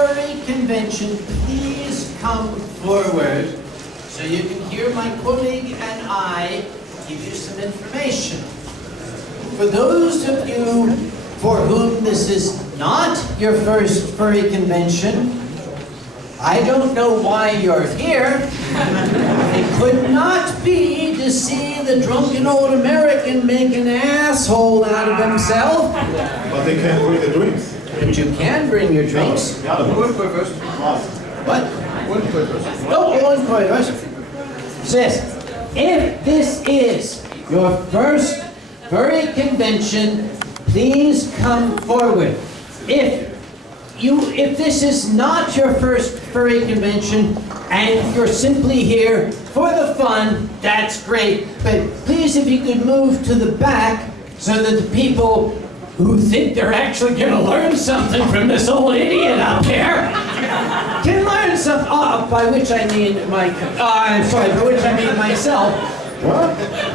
furry convention, please come forward so you can hear my colleague and I give you some information. For those of you for whom this is not your first furry convention, I don't know why you're here. It could not be to see the drunken old American make an asshole out of himself. But they can't bring the drinks. But you can bring your drinks. What? No, one first. Says, if this is your first furry convention, please come forward. If this is not your first furry convention and you're simply here for the fun, that's great. But please, if you could move to the back so that the people who think they're actually going to learn something from this old idiot up here can learn something. By which I mean by which I mean myself.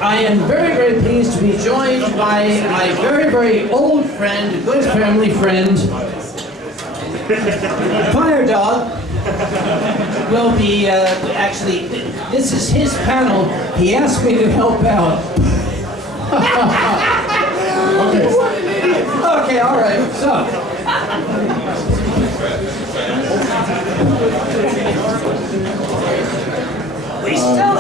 I am very, very pleased to be joined by my very, very old friend, a good family friend, FireDawg. Will be, actually, this is his panel. He asked me to help out. Okay, all right, so. We still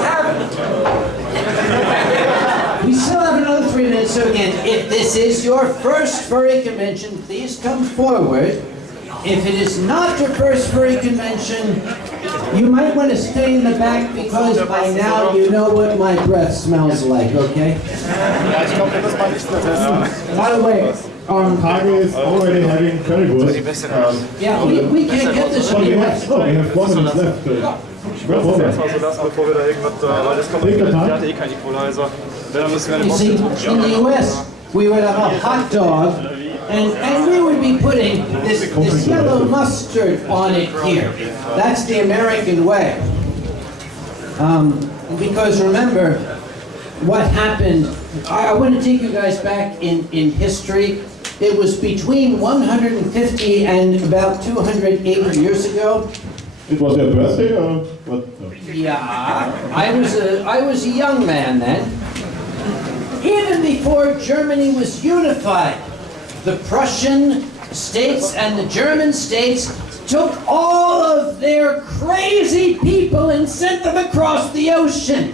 have another 3 minutes, so again, if this is your first furry convention, please come forward. If it is not your first furry convention, you might want to stay in the back because by now you know what my breath smells like, okay? By the way, Kage is already having currywurst. Yeah, we can't get this in the US. Oh, we have 4 minutes left. You see, in the US, we would have a hot dog, and we would be putting this yellow mustard on it here. That's the American way. Because remember, what happened, I want to take you guys back in history. It was between 150 and about 280 years ago. It was your birthday or what? Yeah, I was a young man then. Even before Germany was unified, the Prussian states and the German states took all of their crazy people and sent them across the ocean.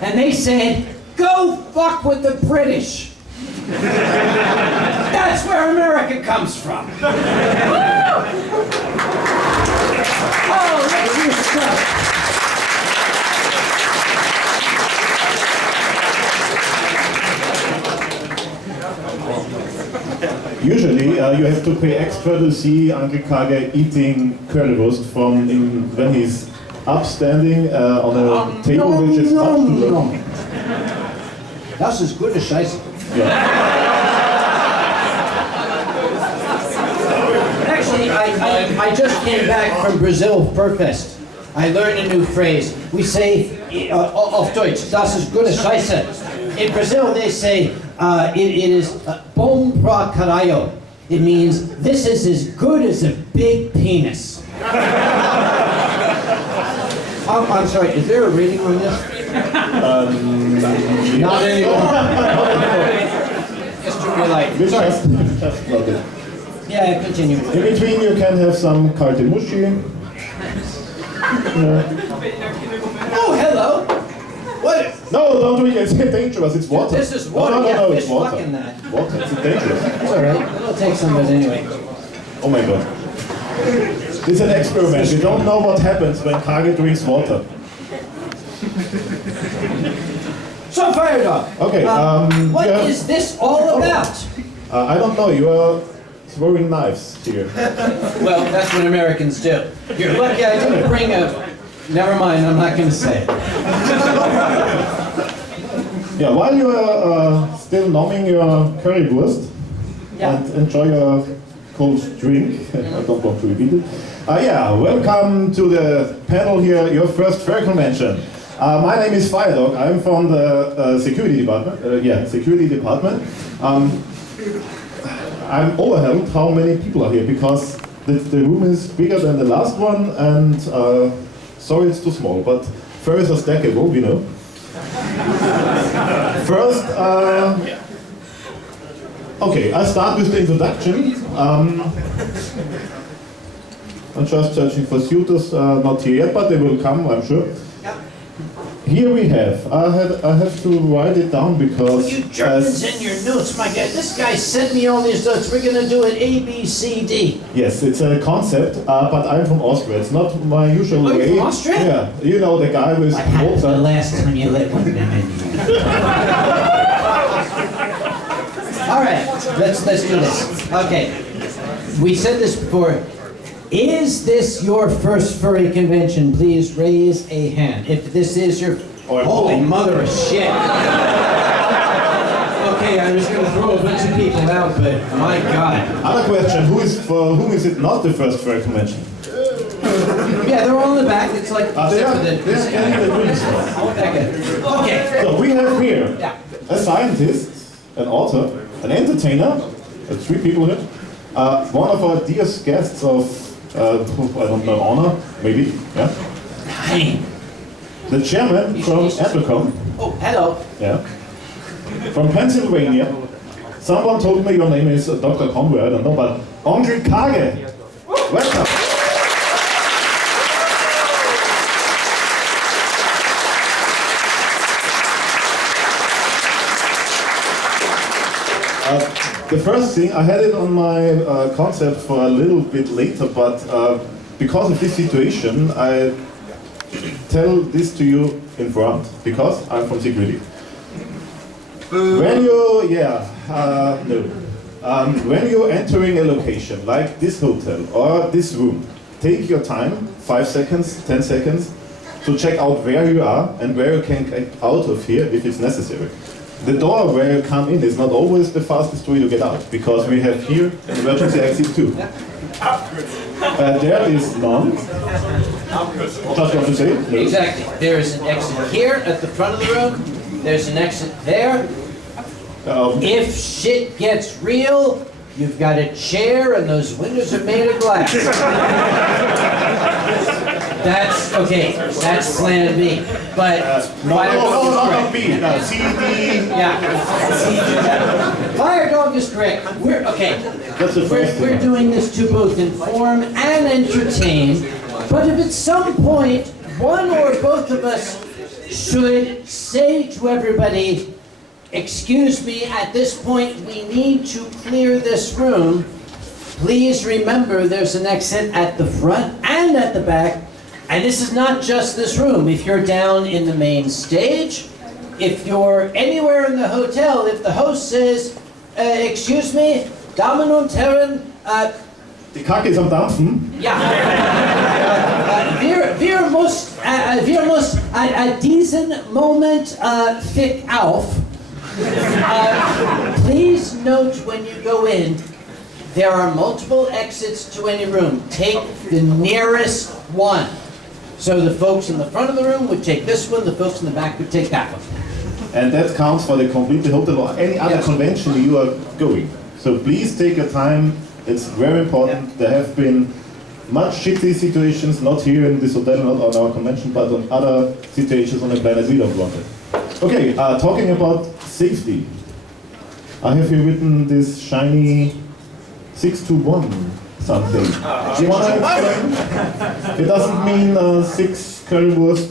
And they said, go fuck with the British. That's where America comes from. Oh, let's hear stuff. Usually, you have to pay extra to see Uncle Kage eating currywurst when he's upstanding on a table which is up to the... Das ist gute Scheiße. Actually, I just came back from Brazil Furfest. I learned a new phrase. We say, auf Deutsch, das ist gute Scheiße. In Brazil, they say, it is bom pra caralho. It means, this is as good as a big penis. I'm sorry, is there a rating on this? Not anymore. Just to like. Sorry. Yeah, continue. In between, you can have some kaltemushi. Oh, hello. What? No, don't drink it. It's dangerous. It's water. This is water. No, yeah, it's water. Fucking that. Water. It's dangerous. It's all right. We'll take some of it anyway. Oh my god. This is an experiment. We don't know what happens when Kage drinks water. So, FireDawg. Okay. What is this all about? I don't know. You are throwing knives here. Well, that's what Americans do. You're lucky I didn't bring a... Never mind, I'm not going to say it. Yeah, while you are still numbing your currywurst and enjoy your cold drink, I don't want to repeat it. Yeah, welcome to the panel here, your first fur convention. My name is FireDawg. I'm from the security department. Security department. I'm overwhelmed how many people are here because the room is bigger than the last one, and sorry it's too small, but furries are stackable, you know. First, okay, I'll start with the introduction. I'm just searching for suitors, not here yet, but they will come, I'm sure. Here we have, I have to write it down because... You Germans in your notes, my guy. This guy sent me all these notes. We're going to do it A, B, C, D. Yes, it's a concept, but I'm from Austria. It's not my usual way. You're from Austria? Yeah, you know the guy with... What happened the last time you let one of them in here? All right, let's do this. Okay, we said this before. Is this your first furry convention? Please raise a hand. If this is your... Holy mother of shit. Okay, I'm just going to throw a bunch of people out, but my God. Other question, for whom is it not the first furry convention? Yeah, they're all in the back. It's like... They're scanning the rooms. Okay. So we have here a scientist, an author, an entertainer, 3 people here, one of our dearest guests of I don't know, honor, maybe, yeah? Hi. The chairman from Estrel. Oh, hello. Yeah. From Pennsylvania. Someone told me your name is Dr. Conway, I don't know, but Uncle Kage. Welcome. The first thing, I had it on my concept for a little bit later, but because of this situation, I tell this to you in front, because I'm from security. When you, when you're entering a location, like this hotel or this room, take your time, 5 seconds, 10 seconds, to check out where you are and where you can get out of here if it's necessary. The door where you come in is not always the fastest way to get out, because we have here an emergency exit too. There is none. Just want to say? No. Exactly. There is an exit here at the front of the room. There's an exit there. If shit gets real, you've got a chair and those windows are made of glass. That's, okay, that's slanted B. But not B, no, C, D. Yeah. FireDawg is correct. We're doing this to both inform and entertain. But if at some point, one or both of us should say to everybody, excuse me, at this point we need to clear this room, please remember there's an exit at the front and at the back. And this is not just this room. If you're down in the main stage, if you're anywhere in the hotel, if the host says, excuse me, Damen und Herren, Die Kacke ist am Dampfen. ja, wir muss diesen Moment fick auf. Please note when you go in, there are multiple exits to any room. Take the nearest one. So the folks in the front of the room would take this one, the folks in the back would take that one. And that counts for the complete hotel or any other convention you are going. So please take your time, it's very important. There have been much shitty situations, not here in this hotel, not on our convention, but on other situations on the planet we don't want it. Okay, talking about safety. I have here written this shiny 621 something. Do you want to explain? It doesn't mean 6 currywurst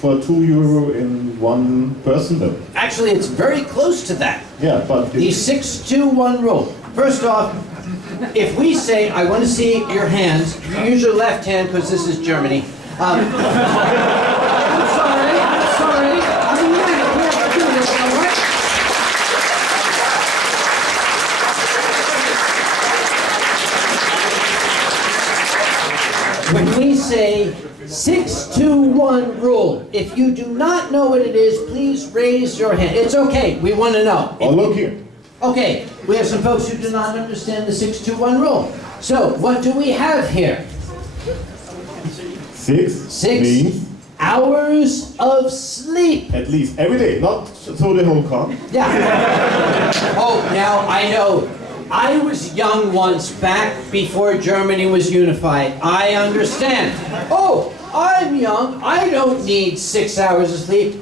for €2 in one person though. Actually, it's very close to that. Yeah, but... The 6-2-1 rule. First off, if we say, I want to see your hands, you use your left hand because this is Germany. I'm sorry. I mean, we have to do this, all right? When we say 6-2-1 rule, if you do not know what it is, please raise your hand. It's okay, we want to know. Oh, look here. Okay, we have some folks who do not understand the 6-2-1 rule. So, what do we have here? 6 means hours of sleep. At least, every day, not through the whole con. Yeah. Oh, now I know. I was young once, back before Germany was unified. I understand. Oh, I'm young. I don't need 6 hours of sleep.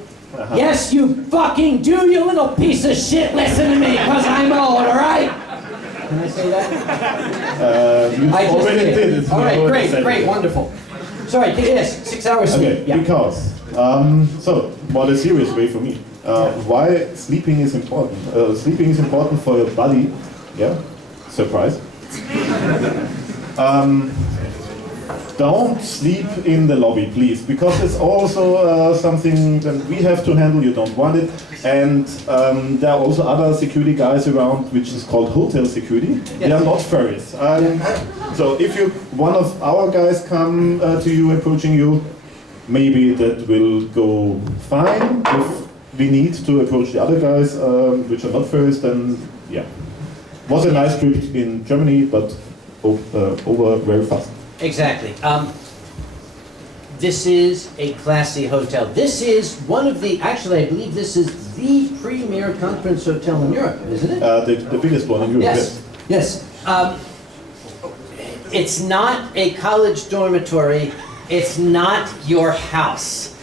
Yes, you fucking do, you little piece of shit. Listen to me, because I'm old, all right? Can I say that? You I just already did. did it. All right, great, wonderful. Sorry, yes, 6 hours sleep. Okay, Yeah. because, so, more the serious way for me. Why sleeping is important? Sleeping is important for your body. Yeah, surprise. Don't sleep in the lobby, please, because it's also something that we have to handle. You don't want it, and there are also other security guys around, which is called hotel security. Yes. They are not furries. So if one of our guys come to you, approaching you, maybe that will go fine. If we need to approach the other guys, which are not furries, then yeah. Was a nice trip in Germany, but over very fast. Exactly. This is a classy hotel. This is one of the, actually I believe this is the premier conference hotel in Europe, isn't it? The biggest one in Europe, yes. Yes. It's not a college dormitory. It's not your house.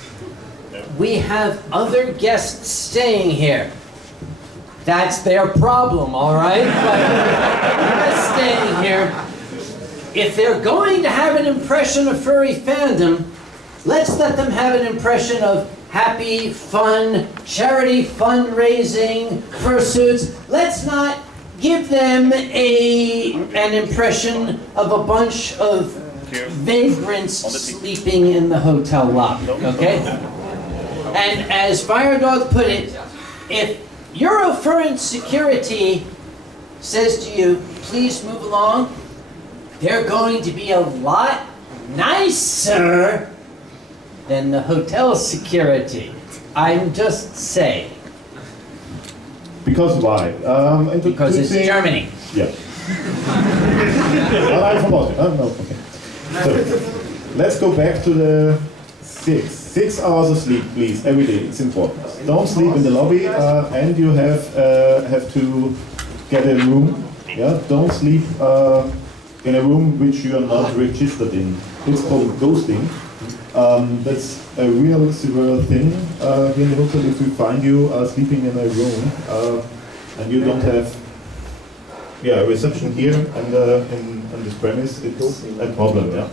We have other guests staying here. That's their problem, all right? But we're staying here. If they're going to have an impression of furry fandom, let's let them have an impression of happy, fun, charity fundraising, fursuits. Let's not give them an impression of a bunch of vagrants sleeping in the hotel lobby, okay? And as FireDawg put it, if Eurofurence security says to you, please move along, they're going to be a lot nicer than the hotel security. I'm just saying. Because why? Because it's Germany. Yeah. I'm from Austria. No, okay. So, let's go back to the 6 hours of sleep, please, every day. It's important. Don't sleep in the lobby, and you have to get a room. Yeah. Don't sleep in a room which you are not registered in. It's called ghosting. That's a real severe thing here in the hotel. If we find you sleeping in a room and you don't have a reception here and in this premise, it's a problem. Yeah.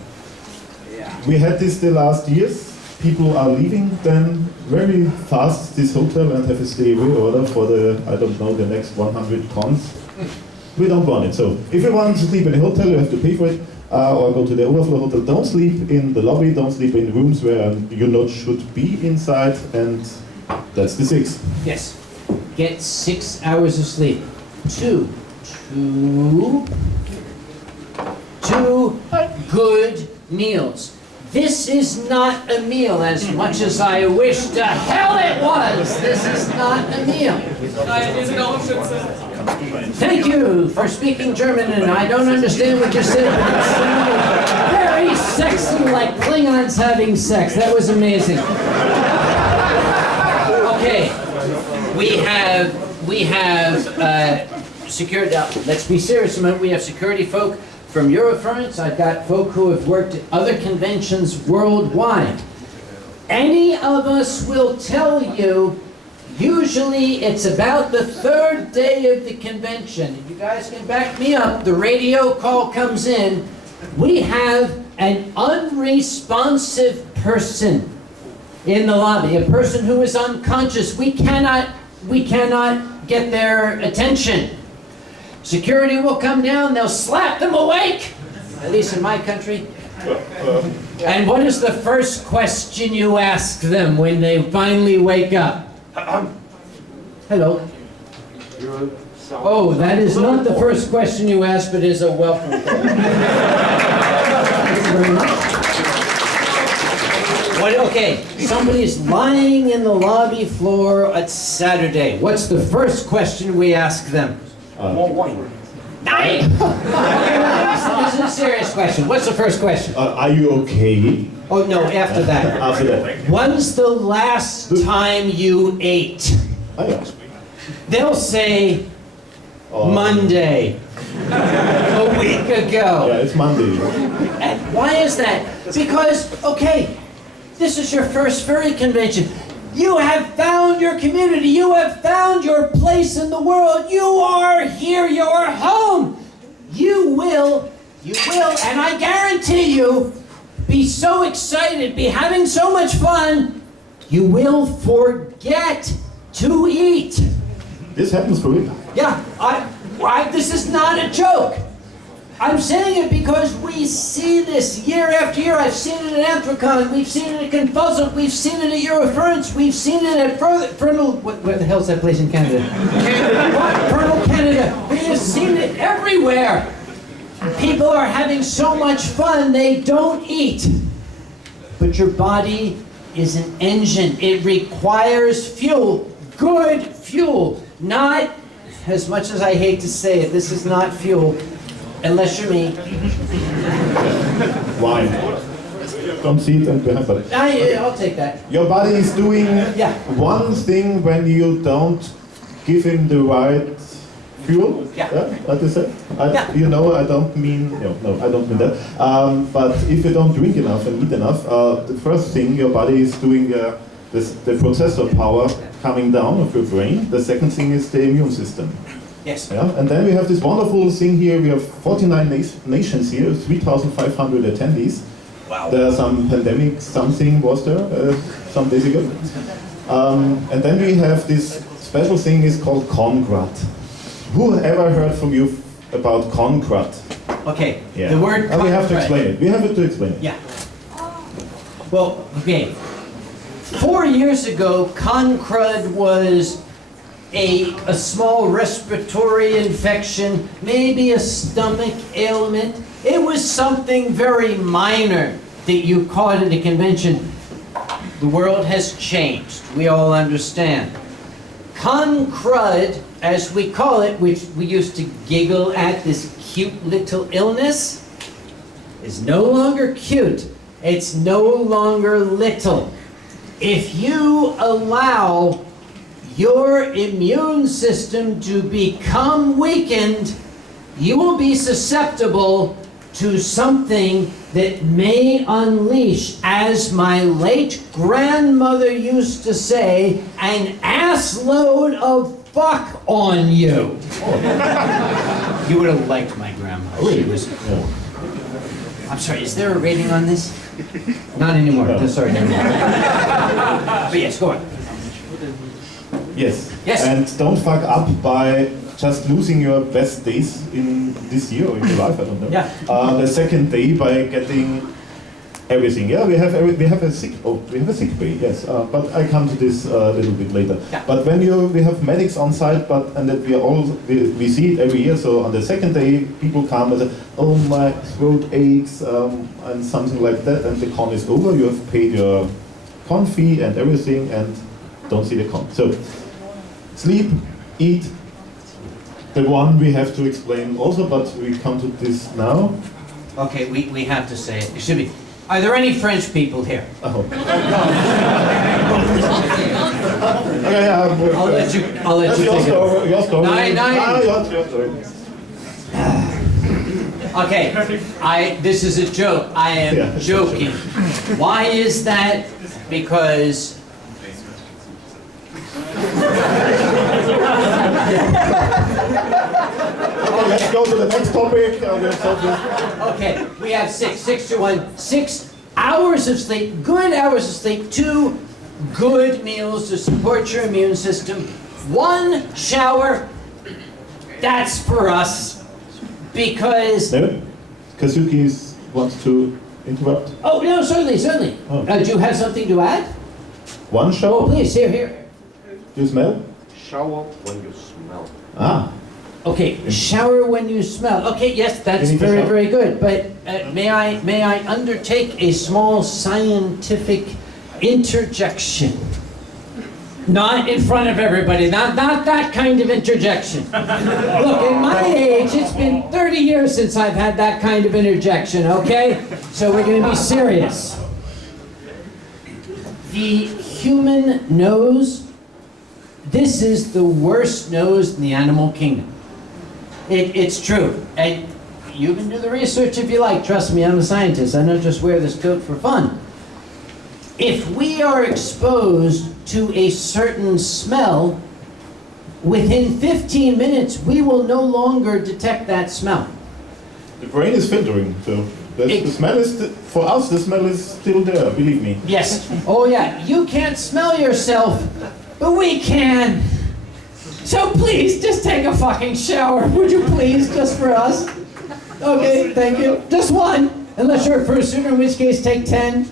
We had this the last years. People are leaving then very fast this hotel and have a stay away order for the, I don't know, the next 100 tons. We don't want it. So if you want to sleep in a hotel, you have to pay for it, or go to the overflow hotel. Don't sleep in the lobby, don't sleep in rooms where you not should be inside, and that's the 6. Yes. Get 6 hours of sleep. Two good meals. This is not a meal as much as I wish to hell it was. This is not a meal. Thank you for speaking German, and I don't understand what you said, but it sounded very sexy, like Klingons having sex. That was amazing. Okay, we have security. Let's be serious a moment. We have security folk from Eurofurence. I've got folk who have worked at other conventions worldwide. Any of us will tell you, usually it's about the 3rd day of the convention. If you guys can back me up, the radio call comes in. We have an unresponsive person in the lobby, a person who is unconscious. We cannot get their attention. Security will come down, they'll slap them awake, at least in my country. And what is the first question you ask them when they finally wake up? Hello. Oh, that is not the first question you ask, but is a welcome call. Thank you very much. Okay, somebody's lying in the lobby floor at Saturday. What's the first question we ask them? More wine. This is a serious question. What's the first question? Are you okay? Oh, no, after that. After that. When's the last time you ate? Oh, yeah. They'll say, Monday. A week ago. Yeah, it's Monday. And why is that? Because, okay, this is your first furry convention. You have found your community. You have found your place in the world. You are here. You're home. You will, and I guarantee you, be so excited, be having so much fun, you will forget to eat. This happens for real. Yeah, this is not a joke. I'm saying it because we see this year after year. I've seen it at Anthrocon, we've seen it at Confusant, we've seen it at Eurofurence, we've seen it at Fernal, where the hell's that place in Canada? Fernal, Canada. We have seen it everywhere. People are having so much fun, they don't eat. But your body is an engine. It requires fuel, good fuel, not, as much as I hate to say it, this is not fuel, unless you're me. Wine. Don't see it and behind, but I'll take that. your body is doing Yeah. one thing when you don't give him the right fuel. Yeah. What is it? Yeah. You know, I don't mean, no, I don't mean that. But if you don't drink enough and eat enough, the first thing your body is doing, the processor power coming down of your brain. The second thing is the immune system. Yes. Yeah, and then we have this wonderful thing here. We have 49 nations here, 3,500 attendees. Wow. There are some pandemic, something was there some days ago. And then we have this special thing is called Concrut. Who ever heard from you about Concrut? Okay, Yeah. the word We have to concrete. explain it. We have to explain it. Yeah. Well, okay. 4 years ago, concrud was a small respiratory infection, maybe a stomach ailment. It was something very minor that you caught at a convention. The world has changed. We all understand. Concrud, as we call it, which we used to giggle at, this cute little illness, is no longer cute. It's no longer little. If you allow your immune system to become weakened, you will be susceptible to something that may unleash, as my late grandmother used to say, an ass load of fuck on you. You would have liked my grandma. She was. I'm sorry, is there a rating on this? Not anymore. No. Sorry, never mind. But yes, go on. Yes. Yes. And don't fuck up by just losing your best days in this year or in your life, I don't know. Yeah. The second day by getting everything. Yeah, we have a sick bay. Yes, but I come to this a little bit later. Yeah. But when we have medics on site, and that we see it every year. So on the second day, people come and say, "Oh, my throat aches," and something like that, and the con is over. You have paid your con fee and everything, and don't see the con. So sleep, eat. The one we have to explain also, but we come to this now. Okay, we have to say it. It should be. Are there any French people here? Oh. Okay, I'll let you take it over. Your story. Nine. Your story. Okay, this is a joke. I am joking. Why is that? Because Okay, let's go to the next topic. okay, we have 6 to 1. 6 hours of sleep, good hours of sleep, 2 good meals to support your immune system, 1 shower. That's for us, because... No? Kazookie wants to interrupt. Oh, no, certainly. Oh. Do you have something to add? 1 shower? Oh, please, here. Do you smell? Shower when you smell. Ah. Okay, shower when you smell. Okay, yes, that's You need to very, shower? very good. But may I undertake a small scientific interjection? Not in front of everybody, not that kind of interjection. Look, at my age, it's been 30 years since I've had that kind of interjection, okay? So we're gonna be serious. The human nose, this is the worst nose in the animal kingdom. It's true. And you can do the research if you like. Trust me, I'm a scientist. I don't just wear this coat for fun. If we are exposed to a certain smell, within 15 minutes, we will no longer detect that smell. The brain is filtering, so the smell is, for us, the smell is still there, believe me. Yes. Oh yeah, you can't smell yourself, but we can. So please, just take a fucking shower, would you please, just for us? Okay, thank you. Just one, unless you're a fursuiter, in which case take 10.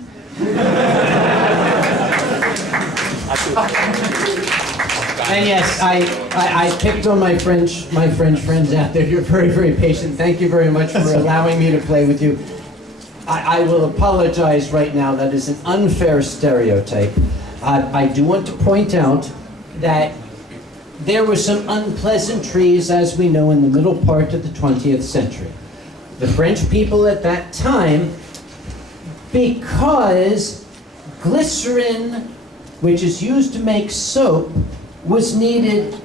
And yes, I picked on my French friends out there. You're very, very patient. Thank you very much for allowing me to play with you. I will apologize right now. That is an unfair stereotype. I do want to point out that there were some unpleasantries, as we know, in the middle part of the 20th century. The French people at that time, because glycerin, which is used to make soap, was needed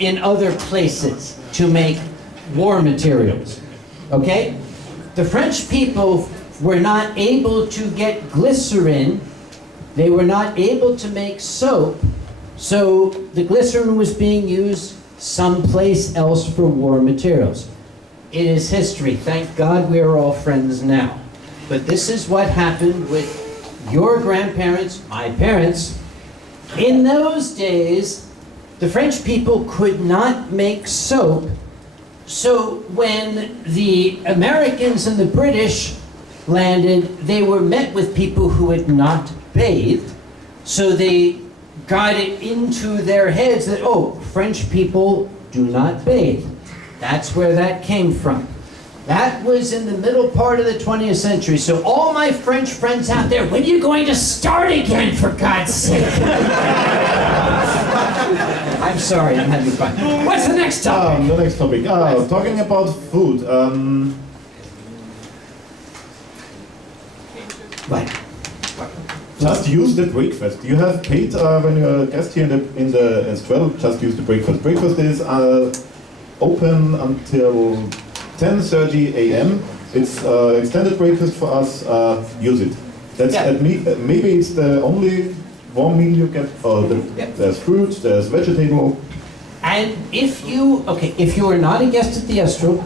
in other places to make war materials, okay? The French people were not able to get glycerin, they were not able to make soap, so the glycerin was being used someplace else for war materials. It is history. Thank God we are all friends now. But this is what happened with your grandparents, my parents. In those days, the French people could not make soap, so when the Americans and the British landed, they were met with people who had not bathed, so they got it into their heads that, oh, French people do not bathe. That's where that came from. That was in the middle part of the 20th century. So all my French friends out there, when are you going to start again, for God's sake? I'm sorry, I'm having fun. What's the next topic? The next topic. Talking about food. What? Just use the breakfast. You have paid when you're a guest here in the Estrel. Just use the breakfast. Breakfast is open until 10:30 a.m. It's extended breakfast for us. Use it. That's maybe it's the only warm meal you get. There's fruit, there's vegetable. And if you are not a guest at the Estrel,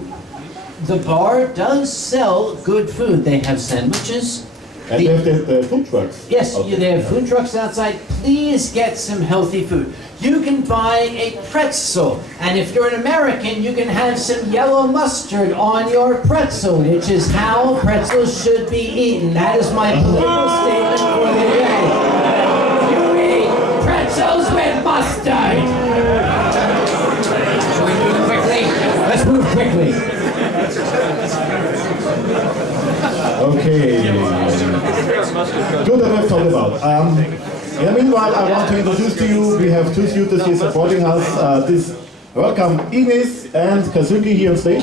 the bar does sell good food. They have sandwiches. And they have the food trucks. Yes, they have food trucks outside. Please get some healthy food. You can buy a pretzel, and if you're an American, you can have some yellow mustard on your pretzel, which is how pretzels should be eaten. That is my political statement for the day. You eat pretzels with mustard. Shall we move quickly? Let's move quickly. Okay. Good that we've talked about. In the meanwhile, I want to introduce to you, we have two suitors here supporting us. Welcome Ignis and Kazookie here on stage.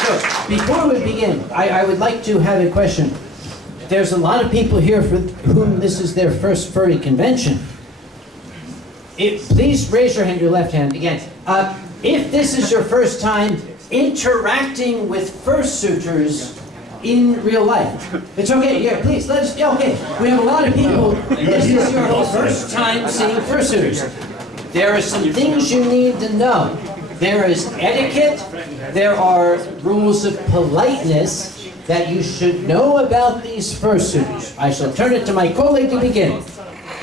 So, before we begin, I would like to have a question. There's a lot of people here for whom this is their first furry convention. Please raise your hand, your left hand again. If this is your first time interacting with fursuiters in real life, it's okay. Yeah, please let us. Yeah, okay. We have a lot of people. This is your first time seeing fursuiters. There are some things you need to know. There is etiquette. There are rules of politeness that you should know about these fursuiters. I shall turn it to my colleague to begin.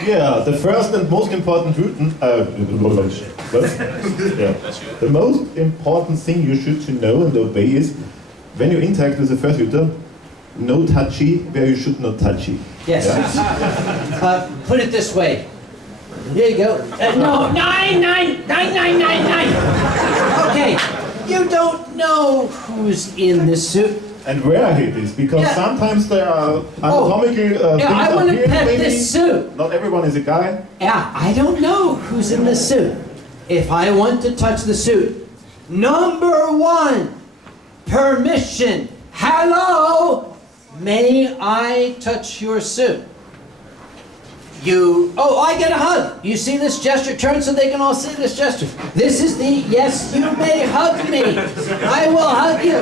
Yeah, the first and most important the most important thing you should know and obey is when you interact with a fursuiter, no touchy where you should not touchy. Yes. Yeah. Put it this way. Here you go. No, 99999. Okay. You don't know who's in this suit. And where it is, because sometimes there are anatomical things I want to pet maybe. this suit. Not everyone is a guy. Yeah, I don't know who's in the suit. If I want to touch the suit, number one, permission. Hello, may I touch your suit? oh, I get a hug. You see this gesture? Turn so they can all see this gesture. This is the, yes, you may hug me. I will hug you.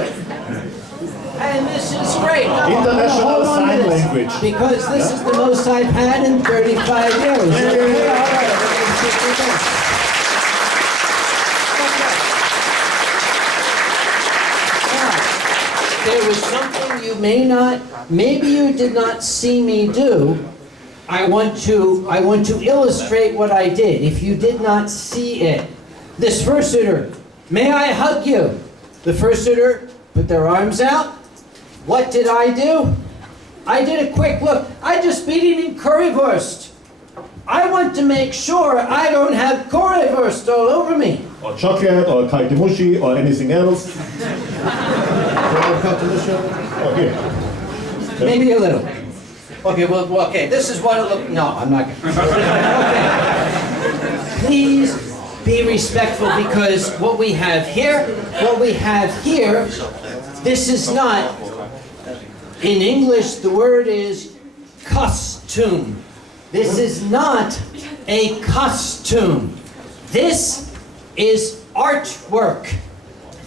And this is great. No, International hold on to Sign this, Language. because this is the most I've had in 35 years. Okay, all right. There was something you maybe you did not see me do. I want to illustrate what I did. If you did not see it, this fursuiter, may I hug you? The fursuiter put their arms out. What did I do? I did a quick look. I just been eating currywurst. I want to make sure I don't have currywurst all over me. Or chocolate, or kaltemushi, or anything else. Okay. Maybe a little. Okay, well, okay, this is what it looked, no, I'm not gonna. Okay. Please be respectful, because what we have here, this is not, in English, the word is costume. This is not a costume. This is artwork.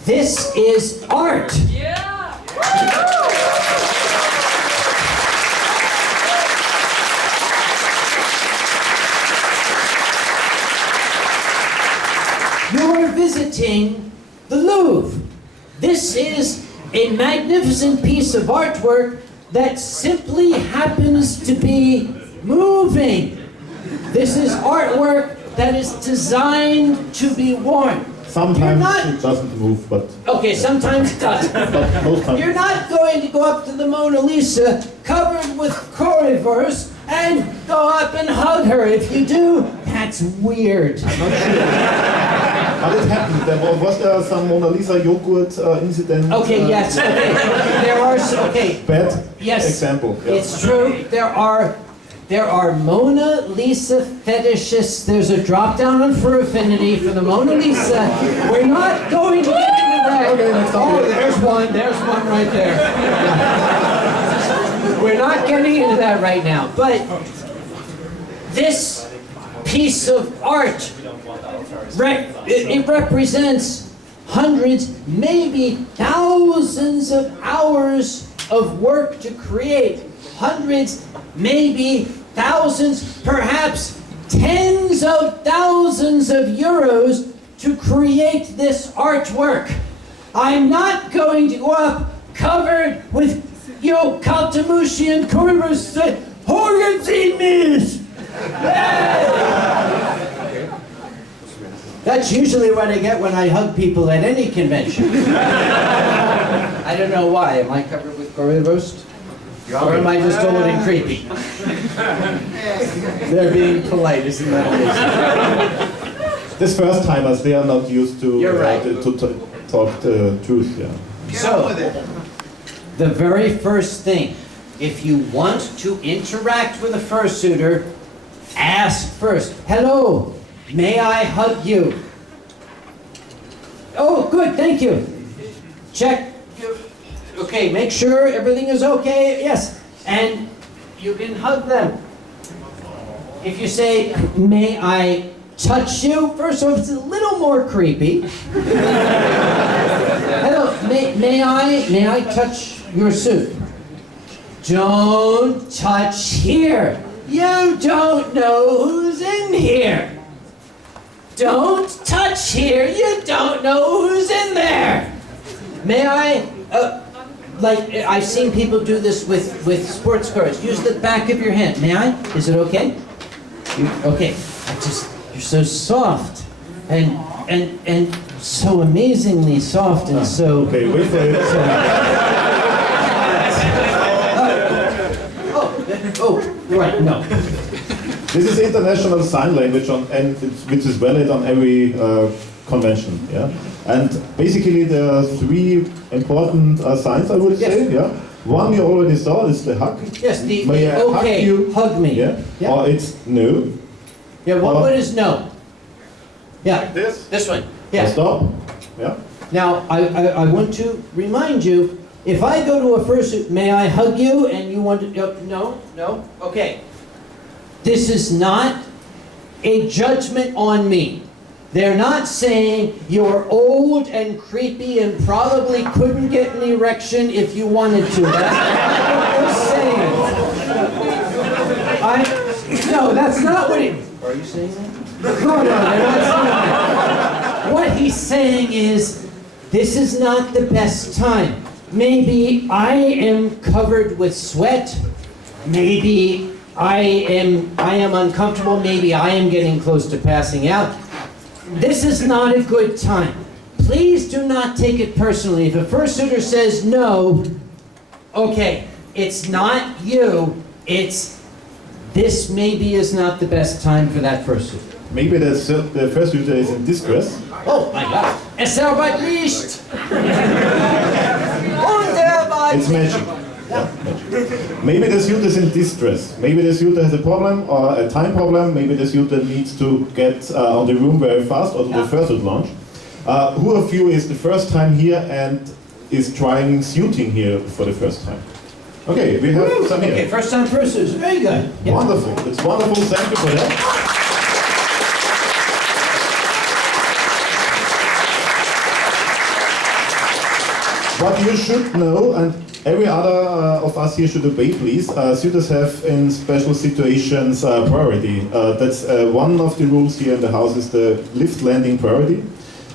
This is art. Yeah! You're visiting the Louvre. This is a magnificent piece of artwork that simply happens to be moving. This is artwork that is designed to be worn. Sometimes it doesn't move, but... Okay, sometimes it doesn't. But most times... You're not going to go up to the Mona Lisa covered with currywurst and go up and hug her. If you do, that's weird. But it happened. Was there some Mona Lisa yogurt incident? Okay, yes, okay. There are, okay. Bad Yes, example. Yeah. it's true. There are Mona Lisa fetishists. There's a drop down on Fur Affinity for the Mona Lisa. We're not going to get into that. Okay, let's stop Oh, it. there's one right there. We're not getting into that right now. But this piece of art, it represents hundreds, maybe thousands of hours of work to create. Hundreds, maybe thousands, perhaps tens of thousands of euros to create this artwork. I'm not going to go up covered with, kaltemushi and currywurst and Horgenzimis. That's usually what I get when I hug people at any convention. I don't know why. Am I covered with currywurst? Or am I just old and creepy? They're being polite, isn't that amazing? This first timers, they are not used to, You're right. to talk the truth. Yeah. So, the very first thing, if you want to interact with a fursuiter, ask first. Hello, may I hug you? Oh, good, thank you. Check. Okay, make sure everything is okay. Yes, and you can hug them. If you say, may I touch you? First off, it's a little more creepy. Hello, may I touch your suit? Don't touch here. You don't know who's in here. Don't touch here. You don't know who's in there. May I, like, I've seen people do this with sports cars. Use the back of your hand. May I? Is it okay? Okay. You're so soft. And so amazingly soft and so... Okay, wait for it. Oh, right, no. This is international sign language, which is valid on every convention. Yeah, and basically there are three important signs, I would say. Yeah, one you already saw is the hug. Yes, the May I okay, hug you? Hug me. Yeah, Yeah. or it's no. Yeah, what is no? Yeah, Like this. this one. Or Yeah. stop. Yeah. Now, I want to remind you, if I go to a fursuit, may I hug you? And you want to, no, okay. This is not a judgment on me. They're not saying you're old and creepy and probably couldn't get an erection if you wanted to. That's not what they're saying. No, that's not what he... Are you saying that? No, they're not saying that. What he's saying is, this is not the best time. Maybe I am covered with sweat. Maybe I am uncomfortable. Maybe I am getting close to passing out. This is not a good time. Please do not take it personally. If a fursuiter says no, okay, it's not you, it's this maybe is not the best time for that fursuiter. Maybe the fursuiter is in distress. Oh my God. Es arbeitet nicht. Und It's magic. Yeah, magic. Maybe the suitor is in distress. Maybe the suitor has a problem or a time problem. Maybe the suitor needs to get on the room very fast or to the fursuit launch. Who of you is the first time here and is trying suiting here for the first time? Okay, we have some here. Okay, first time fursuiters. Very good. Yeah. Wonderful. It's wonderful. Thank you for that. What you should know, and every other of us here should obey, please. Suitors have, in special situations, priority. That's one of the rules here in the house is the lift landing priority.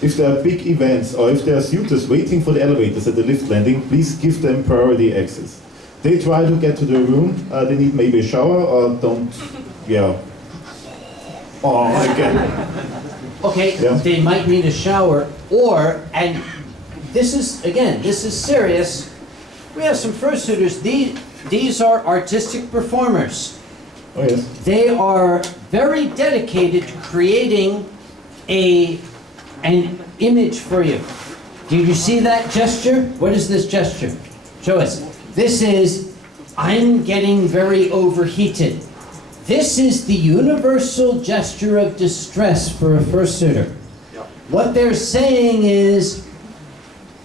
If there are big events or if there are suitors waiting for the elevators at the lift landing, please give them priority access. They try to get to the room, they need maybe a shower or don't, yeah. Oh, again. Okay, Yeah. they might need a shower or, and this is, again, this is serious. We have some fursuiters. These are artistic performers. Oh yes. They are very dedicated to creating an image for you. Did you see that gesture? What is this gesture? Show us. This is, I'm getting very overheated. This is the universal gesture of distress for a fursuiter. What they're saying is,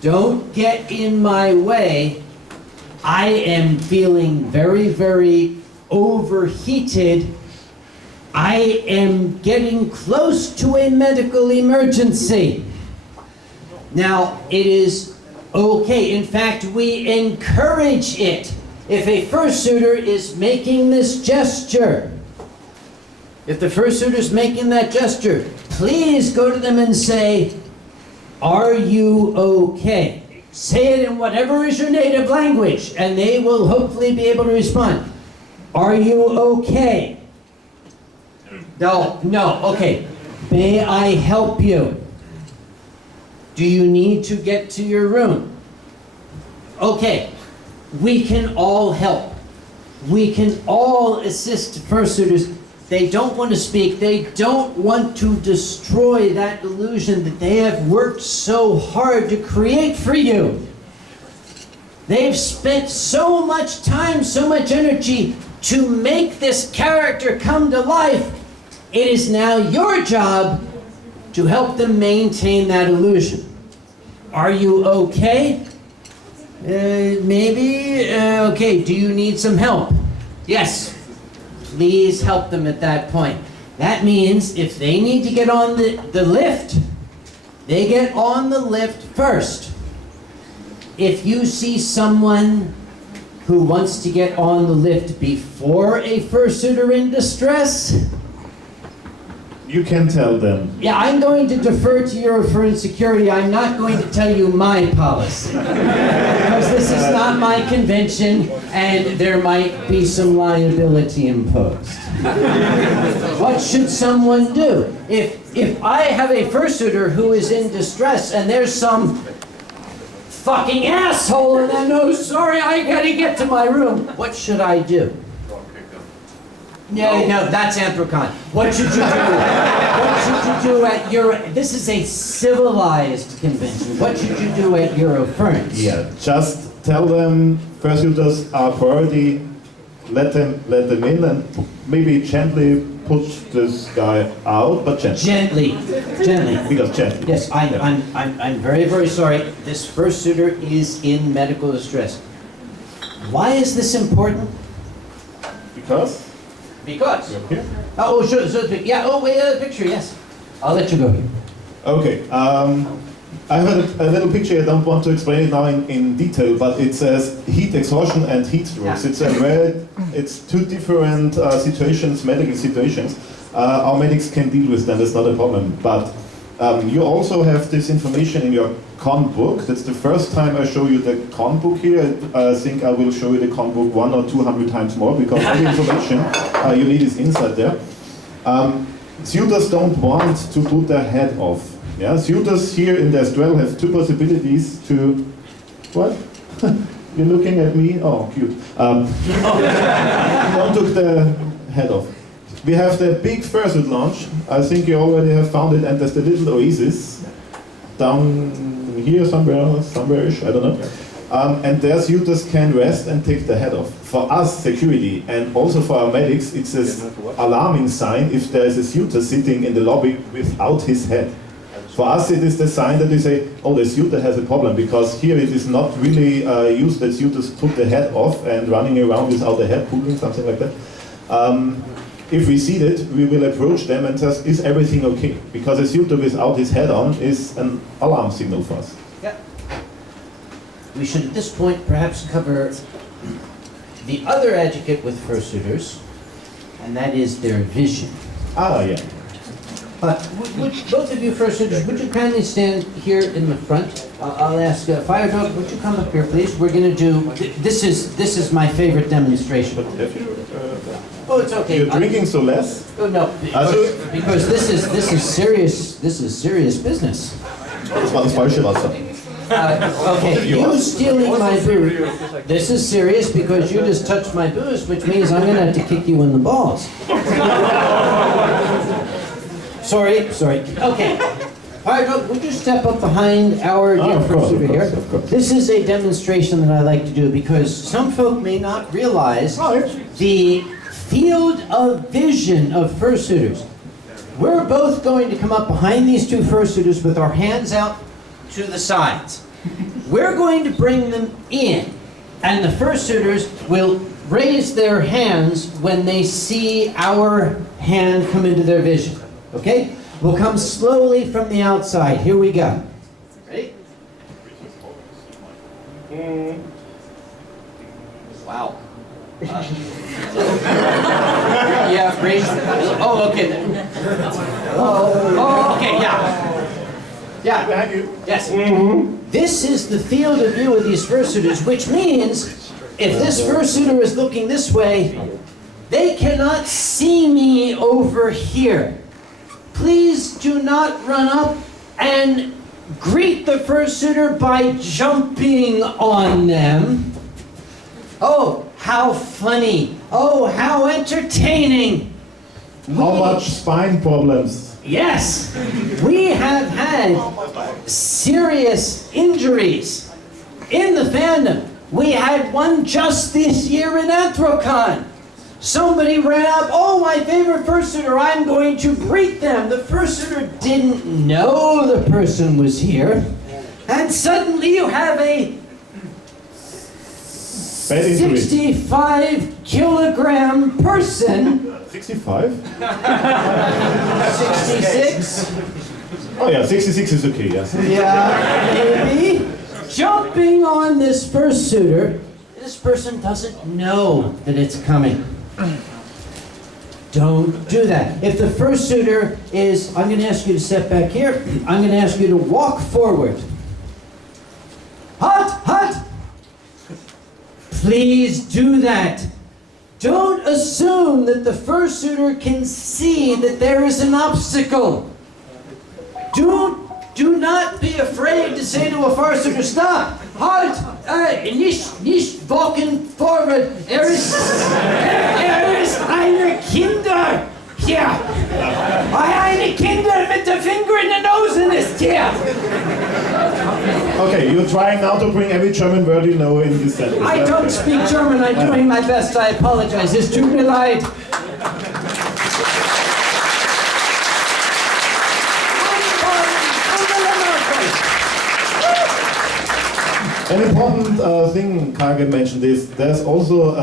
don't get in my way. I am feeling very, very overheated. I am getting close to a medical emergency. Now, it is okay. In fact, we encourage it. If a fursuiter is making this gesture, if the fursuiter is making that gesture, please go to them and say, are you okay? Say it in whatever is your native language, and they will hopefully be able to respond. Are you okay? No, okay. May I help you? Do you need to get to your room? Okay, we can all help. We can all assist fursuiters. They don't want to speak. They don't want to destroy that illusion that they have worked so hard to create for you. They've spent so much time, so much energy to make this character come to life. It is now your job to help them maintain that illusion. Are you okay? Maybe. Okay, do you need some help? Yes. Please help them at that point. That means if they need to get on the lift, they get on the lift first. If you see someone who wants to get on the lift before a fursuiter in distress, You can tell them. yeah, I'm going to defer to Eurofurence security. I'm not going to tell you my policy. Because this is not my convention, and there might be some liability imposed. What should someone do? If I have a fursuiter who is in distress, and there's some fucking asshole, and I know, sorry, I gotta get to my room, what should I do? No, that's Anthrocon. What should you do? What should you do at this is a civilized convention. What should you do at Eurofurence? Yeah, just tell them fursuiters are priority. Let them in and maybe gently push this guy out, but gently. Gently. Because gently. Yes, I'm very, very sorry. This fursuiter is in medical distress. Why is this important? Because? Because. Here? Oh, sure. So, yeah. Oh, wait. Picture. Yes. I'll let you go here. Okay. I have a little picture. I don't want to explain it now in detail, but it says heat exhaustion and heat strokes. Yeah. It's two different situations, medical situations. Our medics can deal with them. That's not a problem. But you also have this information in your con book. That's the first time I show you the con book here. I think I will show you the con book 100 or 200 times more because all the information you need is inside there. Suitors don't want to put their head off. Yeah, suitors here in the Estrel have two possibilities to... What? You're looking at me? Oh, cute. Don't took the head off. We have the big Fursuit launch. I think you already have found it, and there's the little oasis down here somewhere-ish, I don't know. And there suitors can rest and take the head off. For us, security, and also for our medics, it's an alarming sign if there is a suitor sitting in the lobby without his head. For us, it is the sign that we say, oh, the suitor has a problem, because here it is not really used that suitors put the head off and running around without the head, pulling, something like that. If we see that, we will approach them and say, is everything okay? Because a suitor without his head on is an alarm signal for us. Yeah. We should at this point perhaps cover the other etiquette with fursuiters, and that is their vision. Ah, yeah. Would both of you fursuiters, would you kindly stand here in the front? I'll ask FireDawg, would you come up here, please? We're going to do. This is my favorite demonstration. Oh, it's okay. You're drinking so less? Oh no, because this is serious. This is serious business. Das war das falsche Wasser. Okay, you stealing my booze. This is serious because you just touched my booze, which means I'm going to have to kick you in the balls. Sorry. Okay. FireDawg, would you step up behind our dear fursuiter here? Of course. This is a demonstration that I like to do because some folk may not realize the field of vision of fursuiters. We're both going to come up behind these two fursuiters with our hands out to the sides. We're going to bring them in, and the fursuiters will raise their hands when they see our hand come into their vision. Okay? We'll come slowly from the outside. Here we go. Ready? Wow. Yeah, raise. Oh, okay. Oh, okay, yeah. Yeah. Behind you. Yes. This is the field of view of these fursuiters, which means if this fursuiter is looking this way, they cannot see me over here. Please do not run up and greet the fursuiter by jumping on them. Oh, how funny. Oh, how entertaining. How much spine problems? Yes, we have had serious injuries in the fandom. We had one just this year in Anthrocon. Somebody ran up, oh, my favorite fursuiter, I'm going to greet them. The fursuiter didn't know the person was here. And suddenly you have a 65-kilogram person. 65? 66? Oh yeah, 66 is okay, yes. Yeah, maybe. Jumping on this fursuiter. This person doesn't know that it's coming. Don't do that. If the fursuiter is, I'm going to ask you to step back here. I'm going to ask you to walk forward. Hut! Please do that. Don't assume that the fursuiter can see that there is an obstacle. Do not be afraid to say to a fursuiter, stop! Halt! Nicht walken forward! ist eine Kinder! Hier! Eine Kinder mit der Finger in the nose ist hier! Okay, you're trying now to bring every German word you know in this sentence. I don't speak German, I'm doing my best, I apologize. Es tut mir leid. An important thing Kage mentioned is there's also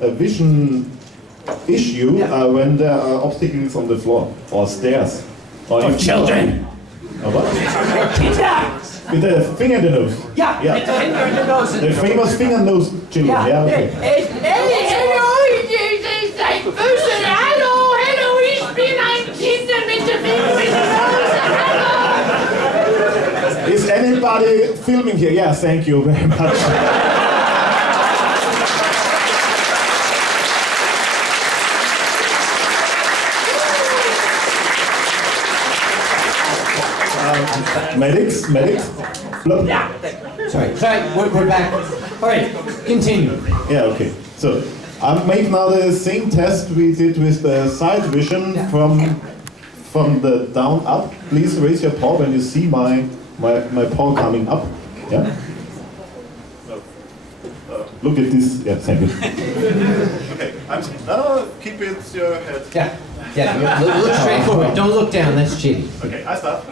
a vision issue when there are obstacles on the floor or stairs. Or For children. What? Kinder. With the finger in the nose. Yeah, with the finger in the nose. The famous finger nose children. Yeah, okay. Hallo, ich bin ein Kind mit dem Finger in the nose. Hallo. Is anybody filming here? Yeah, thank you very much. Medics? Look. Yeah. Sorry, we're back. All right, continue. Yeah, okay. So, I make now the same test we did with the side vision from the down up. Please raise your paw when you see my paw coming up. Yeah? Look at this. Yeah, thank you. Okay, keep it your head. Yeah, look straight forward. Don't look down, that's cheating. Okay, I start.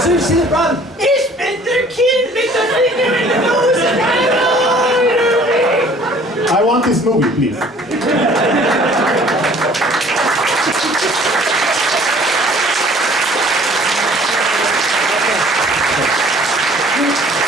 So you see the problem? Ich bin der Kind mit der Finger in the nose and hallo. I want this movie, please.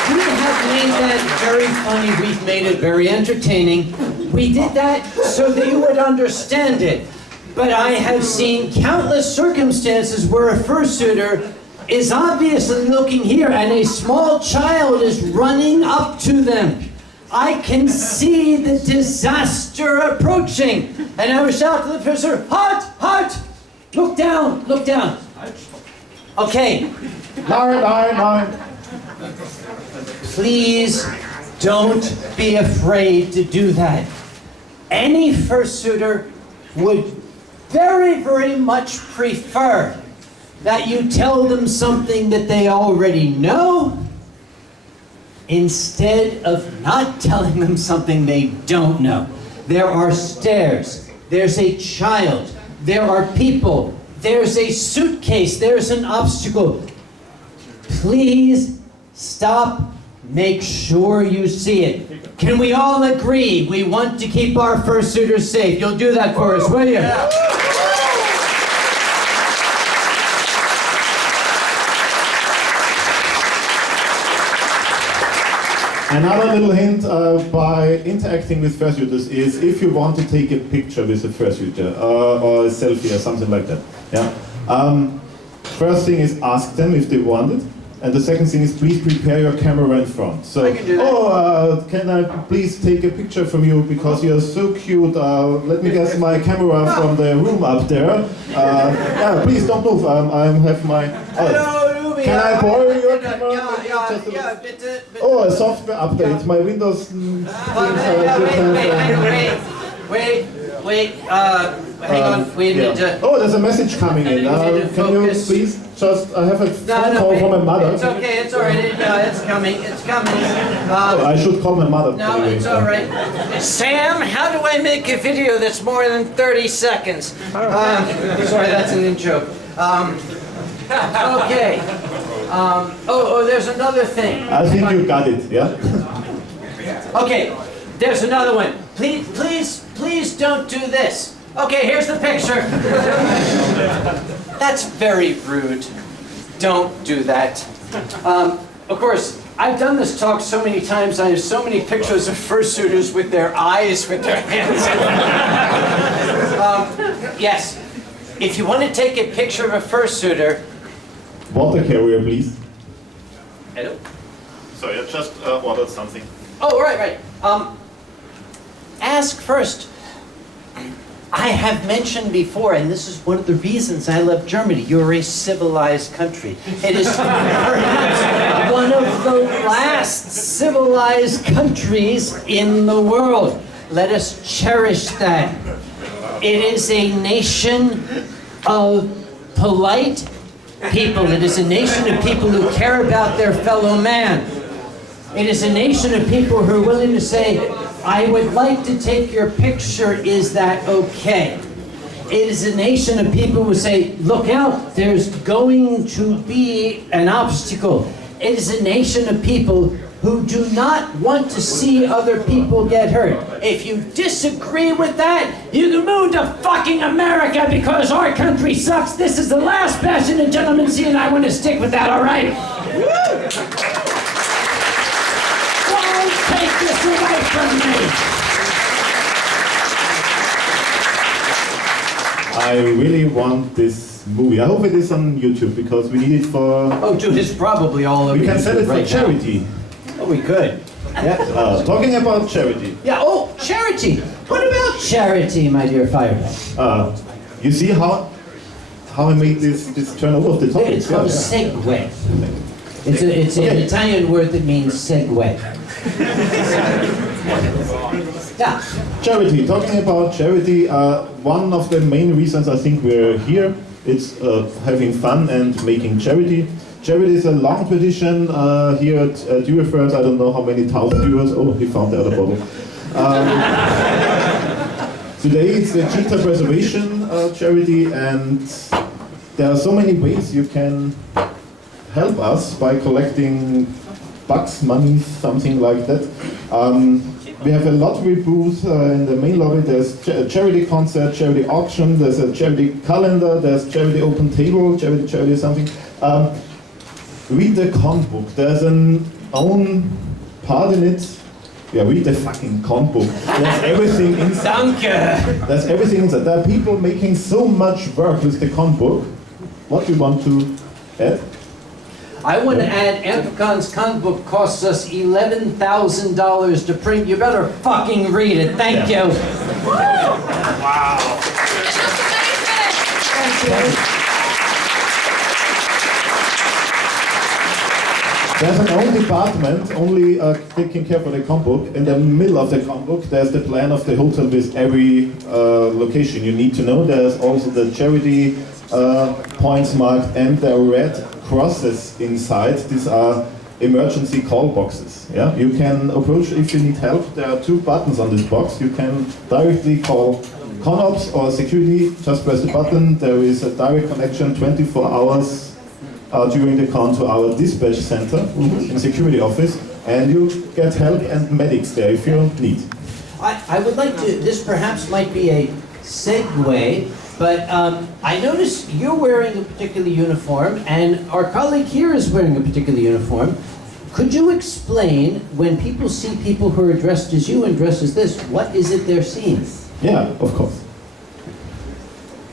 We have made that very funny, we've made it very entertaining. We did that so that you would understand it. But I have seen countless circumstances where a fursuiter is obviously looking here and a small child is running up to them. I can see the disaster approaching. And I would shout to the fursuiter, halt, look down. Okay. Nine. Please don't be afraid to do that. Any fursuiter would very, very much prefer that you tell them something that they already know instead of not telling them something they don't know. There are stairs, there's a child, there are people, there's a suitcase, there's an obstacle. Please stop, make sure you see it. Can we all agree we want to keep our fursuiters safe? You'll do that for us, will you? Yeah. Another little hint by interacting with fursuiters is if you want to take a picture with a fursuiter or a selfie or something like that. Yeah. First thing is ask them if they want it. And the second thing is please prepare your camera in front. So, I can do that. Can I please take a picture from you because you're so cute. Let me get my camera from the room up there. Yeah, please don't move. I have my... Hello, Ruby. Can I borrow your camera? Yeah, bitte. Oh, a software update. My Windows... Wait. Hang on. We need to... Oh, there's a message coming in. Can you please just... I have a phone call from my mother. It's okay, it's alright. It's coming. I should call my mother. No, anyway. it's alright. Sam, how do I make a video that's more than 30 seconds? Sorry, that's an in-joke. Okay. There's another thing. I think you got it, yeah? Okay, there's another one. Please don't do this. Okay, here's the picture. That's very rude. Don't do that. Of course, I've done this talk so many times. I have so many pictures of fursuiters with their eyes, with their hands. Yes, if you want to take a picture of a fursuiter. Water carrier, please. Hello? Sorry, I just ordered something. Oh, right. Ask first. I have mentioned before, and this is one of the reasons I love Germany, you're a civilized country. It is perhaps one of the last civilized countries in the world. Let us cherish that. It is a nation of polite people. It is a nation of people who care about their fellow man. It is a nation of people who are willing to say, I would like to take your picture, is that okay? It is a nation of people who say, look out, there's going to be an obstacle. is a nation of people who do not want to see other people get hurt. If you disagree with that, you can move to fucking America because our country sucks. This is the last passion and gentlemancy, and I want to stick with that, all right? Don't take this away from me. I really want this movie. I hope it is on YouTube because we need it for... Oh, dude, it's probably all over We can sell it for right charity. now. Oh, we could. Yeah. Talking about charity. Yeah, oh, charity. What about charity, my dear FireDawg? You see how I made this turn over of the topic? It's called a segue. It's an Italian word that means segue. Yeah. Charity. Talking about charity, one of the main reasons I think we're here, it's having fun and making charity. Charity is a long tradition here at Eurofurence. I don't know how many thousand euros. Oh, he found the other bottle. Today it's the cheetah preservation charity, and there are so many ways you can help us by collecting bucks, money, something like that. We have a lottery booth in the main lobby. There's a charity concert, charity auction, there's a charity calendar, there's charity open table, charity something. Read the con book. There's an own part in it. Yeah, read the fucking con book. There's everything inside. Danke! There's everything inside. There are people making so much work with the con book. What do you want to add? I want to add, Ampicon's con book costs us $11,000 to print. You better fucking read it. Thank you. Wow. There's an own department only taking care for the con book. In the middle of the con book, there's the plan of the hotel with every location you need to know. There's also the charity points marked and the red crosses inside. These are emergency call boxes. Yeah, you can approach if you need help. There are 2 buttons on this box. You can directly call ConOps or security. Just press the button. There is a direct connection 24 hours during the con to our dispatch center in security office, and you get help and medics there if you need. I would like to, this perhaps might be a segue, but I notice you're wearing a particular uniform, and our colleague here is wearing a particular uniform. Could you explain, when people see people who are dressed as you and dressed as this, what is it they're seeing? Yeah, of course.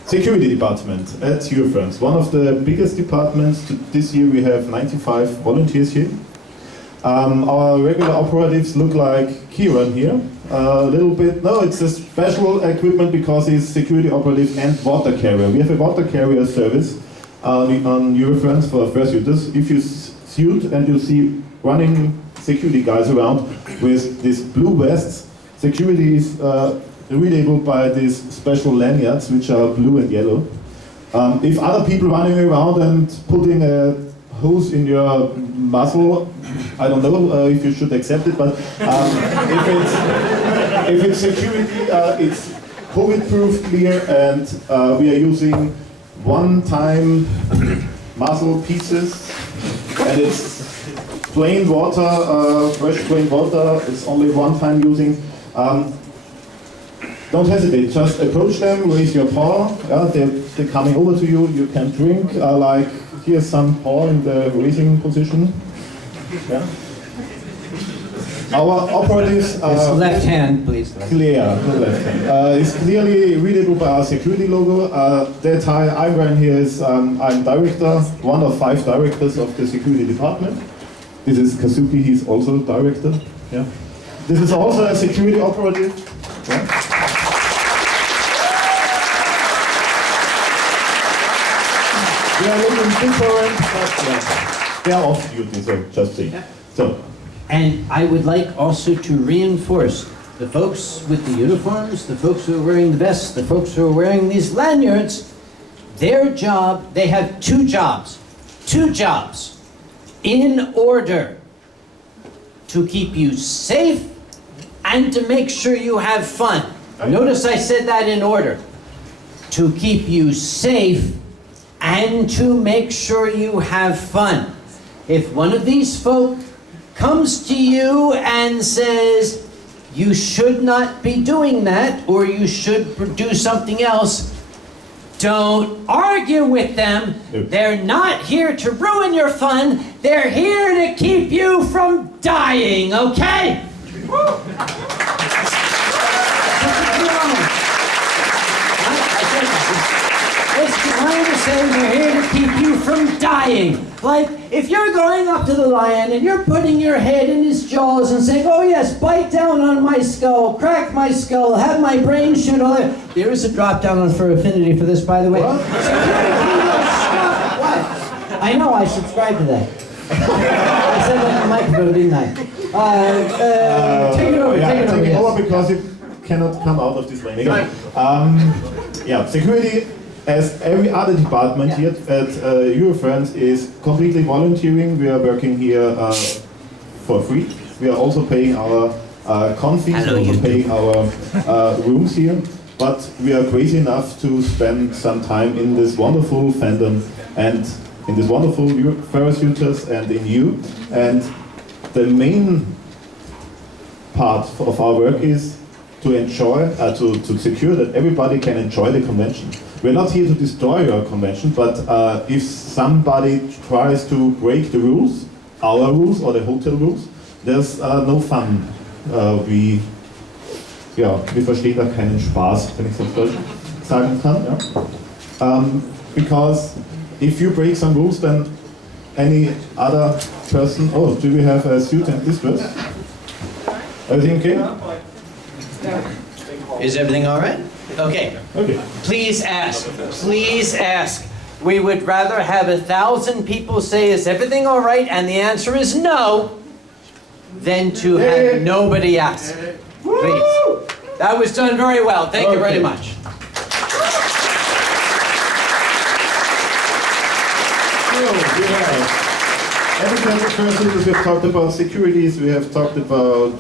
Security department at Eurofurence, one of the biggest departments. This year we have 95 volunteers here. Our regular operatives look like Kieran here. A little bit, no, it's a special equipment because he's security operative and water carrier. We have a water carrier service on Eurofurence for fursuiters. If you suit and you see running security guys around with these blue vests, security is readable by these special lanyards, which are blue and yellow. If other people running around and putting a hose in your muzzle, I don't know if you should accept it, but if it's security, it's COVID-proof, clear, and we are using one-time muzzle pieces, and it's plain water, fresh plain water. It's only one-time using. Don't hesitate, just approach them, raise your paw, they're coming over to you, you can drink, like here's some paw in the raising position. Yeah. Our operatives are left hand, please. clear, the left hand. It's clearly readable by our security logo. The attire I'm wearing here is, I'm director, one of 5 directors of the security department. This is Kazookie, he's also director. Yeah. This is also a security operative. Yeah. They are looking different, but yeah, they are off duty, so just see. Yeah. So, And I would like also to reinforce the folks with the uniforms, the folks who are wearing the vests, the folks who are wearing these lanyards, their job, they have 2 jobs. 2 jobs in order to keep you safe and to make sure you have fun. Notice I said that in order. To keep you safe and to make sure you have fun. If one of these folk comes to you and says, you should not be doing that, or you should do something else, don't argue with them. They're not here to ruin your fun. They're here to keep you from dying, okay? Trying to say they're here to keep you from dying. Like, if you're going up to the lion and you're putting your head in his jaws and saying, oh yes, bite down on my skull, crack my skull, have my brain shoot all that. There is a drop down on Fur Affinity for this, by the way. What? I know, I subscribed to that. I said that on the microphone, didn't I? Take it over, take it over. Take it over because it cannot come out of this lane. Yeah, security, as every other department here at Eurofurence, is completely volunteering. We are working here for free. We are also paying our con fees, we're also paying our rooms here. But we are crazy enough to spend some time in this wonderful fandom and in this wonderful fursuiters and in you. And the main part of our work is to enjoy, to secure that everybody can enjoy the convention. We're not here to destroy your convention, but if somebody tries to break the rules, our rules or the hotel rules, there's no fun. Wir verstehen da keinen Spaß, wenn ich es auf Deutsch sagen kann. Ja? Because if you break some rules, then any other person. Oh, do we have a suit and this dress? Everything okay? Is everything all right? Okay. Okay. Please ask. Please ask. We would rather have 1,000 people say, is everything all right? And the answer is no, than to have nobody ask. Please. That was done very well. Thank you very much. Every kind of person, we have talked about securities, we have talked about,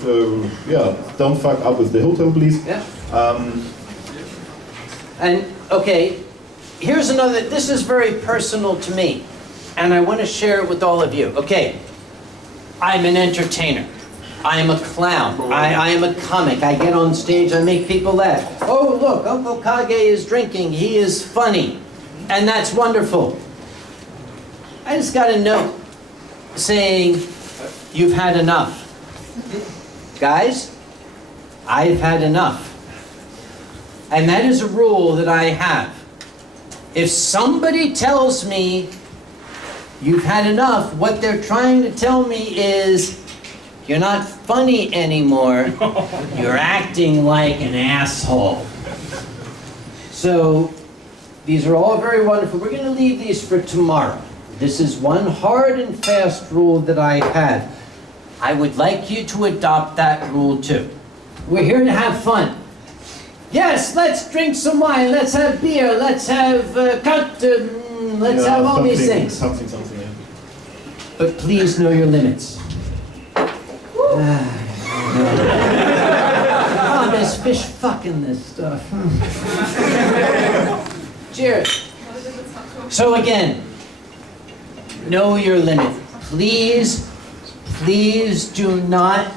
don't fuck up with the hotel, please. Yeah. And, okay, here's another, this is very personal to me, and I want to share it with all of you. Okay, I'm an entertainer. I am a clown. I am a comic. I get on stage, I make people laugh. Oh, look, Uncle Kage is drinking. He is funny. And that's wonderful. I just got a note saying, you've had enough. Guys, I've had enough. And that is a rule that I have. If somebody tells me you've had enough, what they're trying to tell me is you're not funny anymore. You're acting like an asshole. So these are all very wonderful. We're going to leave these for tomorrow. This is one hard and fast rule that I have. I would like you to adopt that rule too. We're here to have fun. Yes, let's drink some wine, let's have beer, let's have let's have all these things. Something, yeah. But please know your limits. Oh, there's fish fucking this stuff. Cheers. So again, know your limit. Please, please do not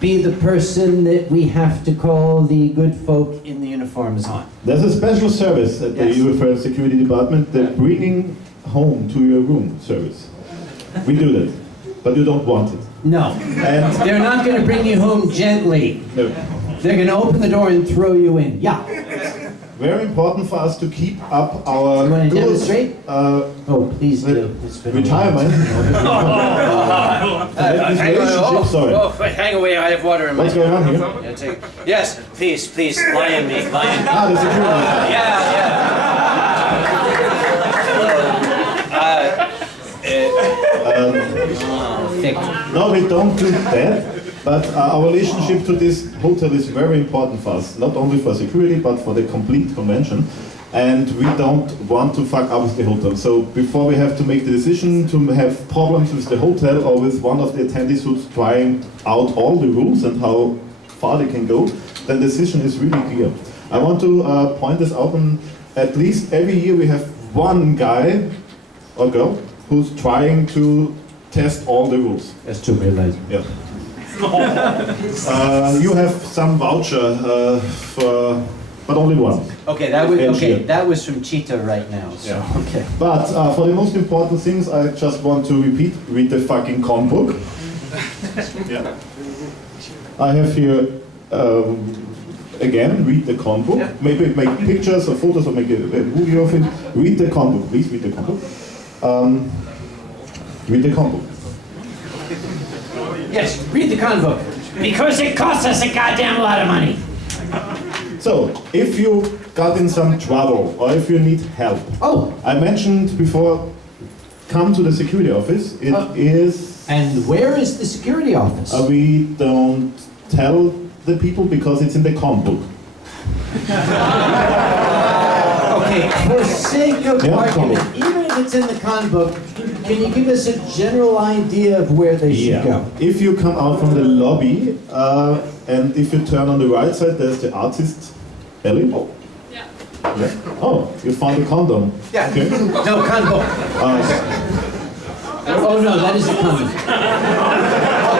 be the person that we have to call the good folk in the uniforms on. There's a special service at the Eurofurence Security Department, the bringing home to your room service. We do that, but you don't want it. No. And they're not going to bring you home gently. No. They're going to open the door and throw you in. Yeah. Very important for us to keep up our You want to demonstrate? Oh, please do. Retirement. Sorry. Oh, hang away, I have water in my What's going on here? Yes, please, lie in me, lie in me. Ah, the security. No, we don't do that, but our relationship to this hotel is very important for us, not only for security, but for the complete convention. And we don't want to fuck up with the hotel. So before we have to make the decision to have problems with the hotel or with one of the attendees who's trying out all the rules and how far they can go, the decision is really clear. I want to point this out, and at least every year we have one guy or girl who's trying to test all the rules. That's too late. Yeah. You have some voucher for, but only one. Okay, that was from Cheetah right now. So, Yeah. okay. But for the most important things, I just want to repeat: read the fucking con book. Yeah. I have here again. Read the con book. Yeah. Maybe make pictures or photos or make a movie of it. Read the con book, please. Read the con book. Read the con book. Yes, read the con book. Because it costs us a goddamn lot of money. So, if you got in some trouble or if you need help, I mentioned before, come to the security office. It is. And where is the security office? We don't tell the people because it's in the con book. Okay, for sake of Yeah, argument, even if it's in the con book, can you give us a general idea of where they should go? If you come out from the lobby and if you turn on the right side, there's the artist alley. Oh. Yeah. Oh, you found a condom. Yeah. Okay. No, con book. Oh no, that is the con book.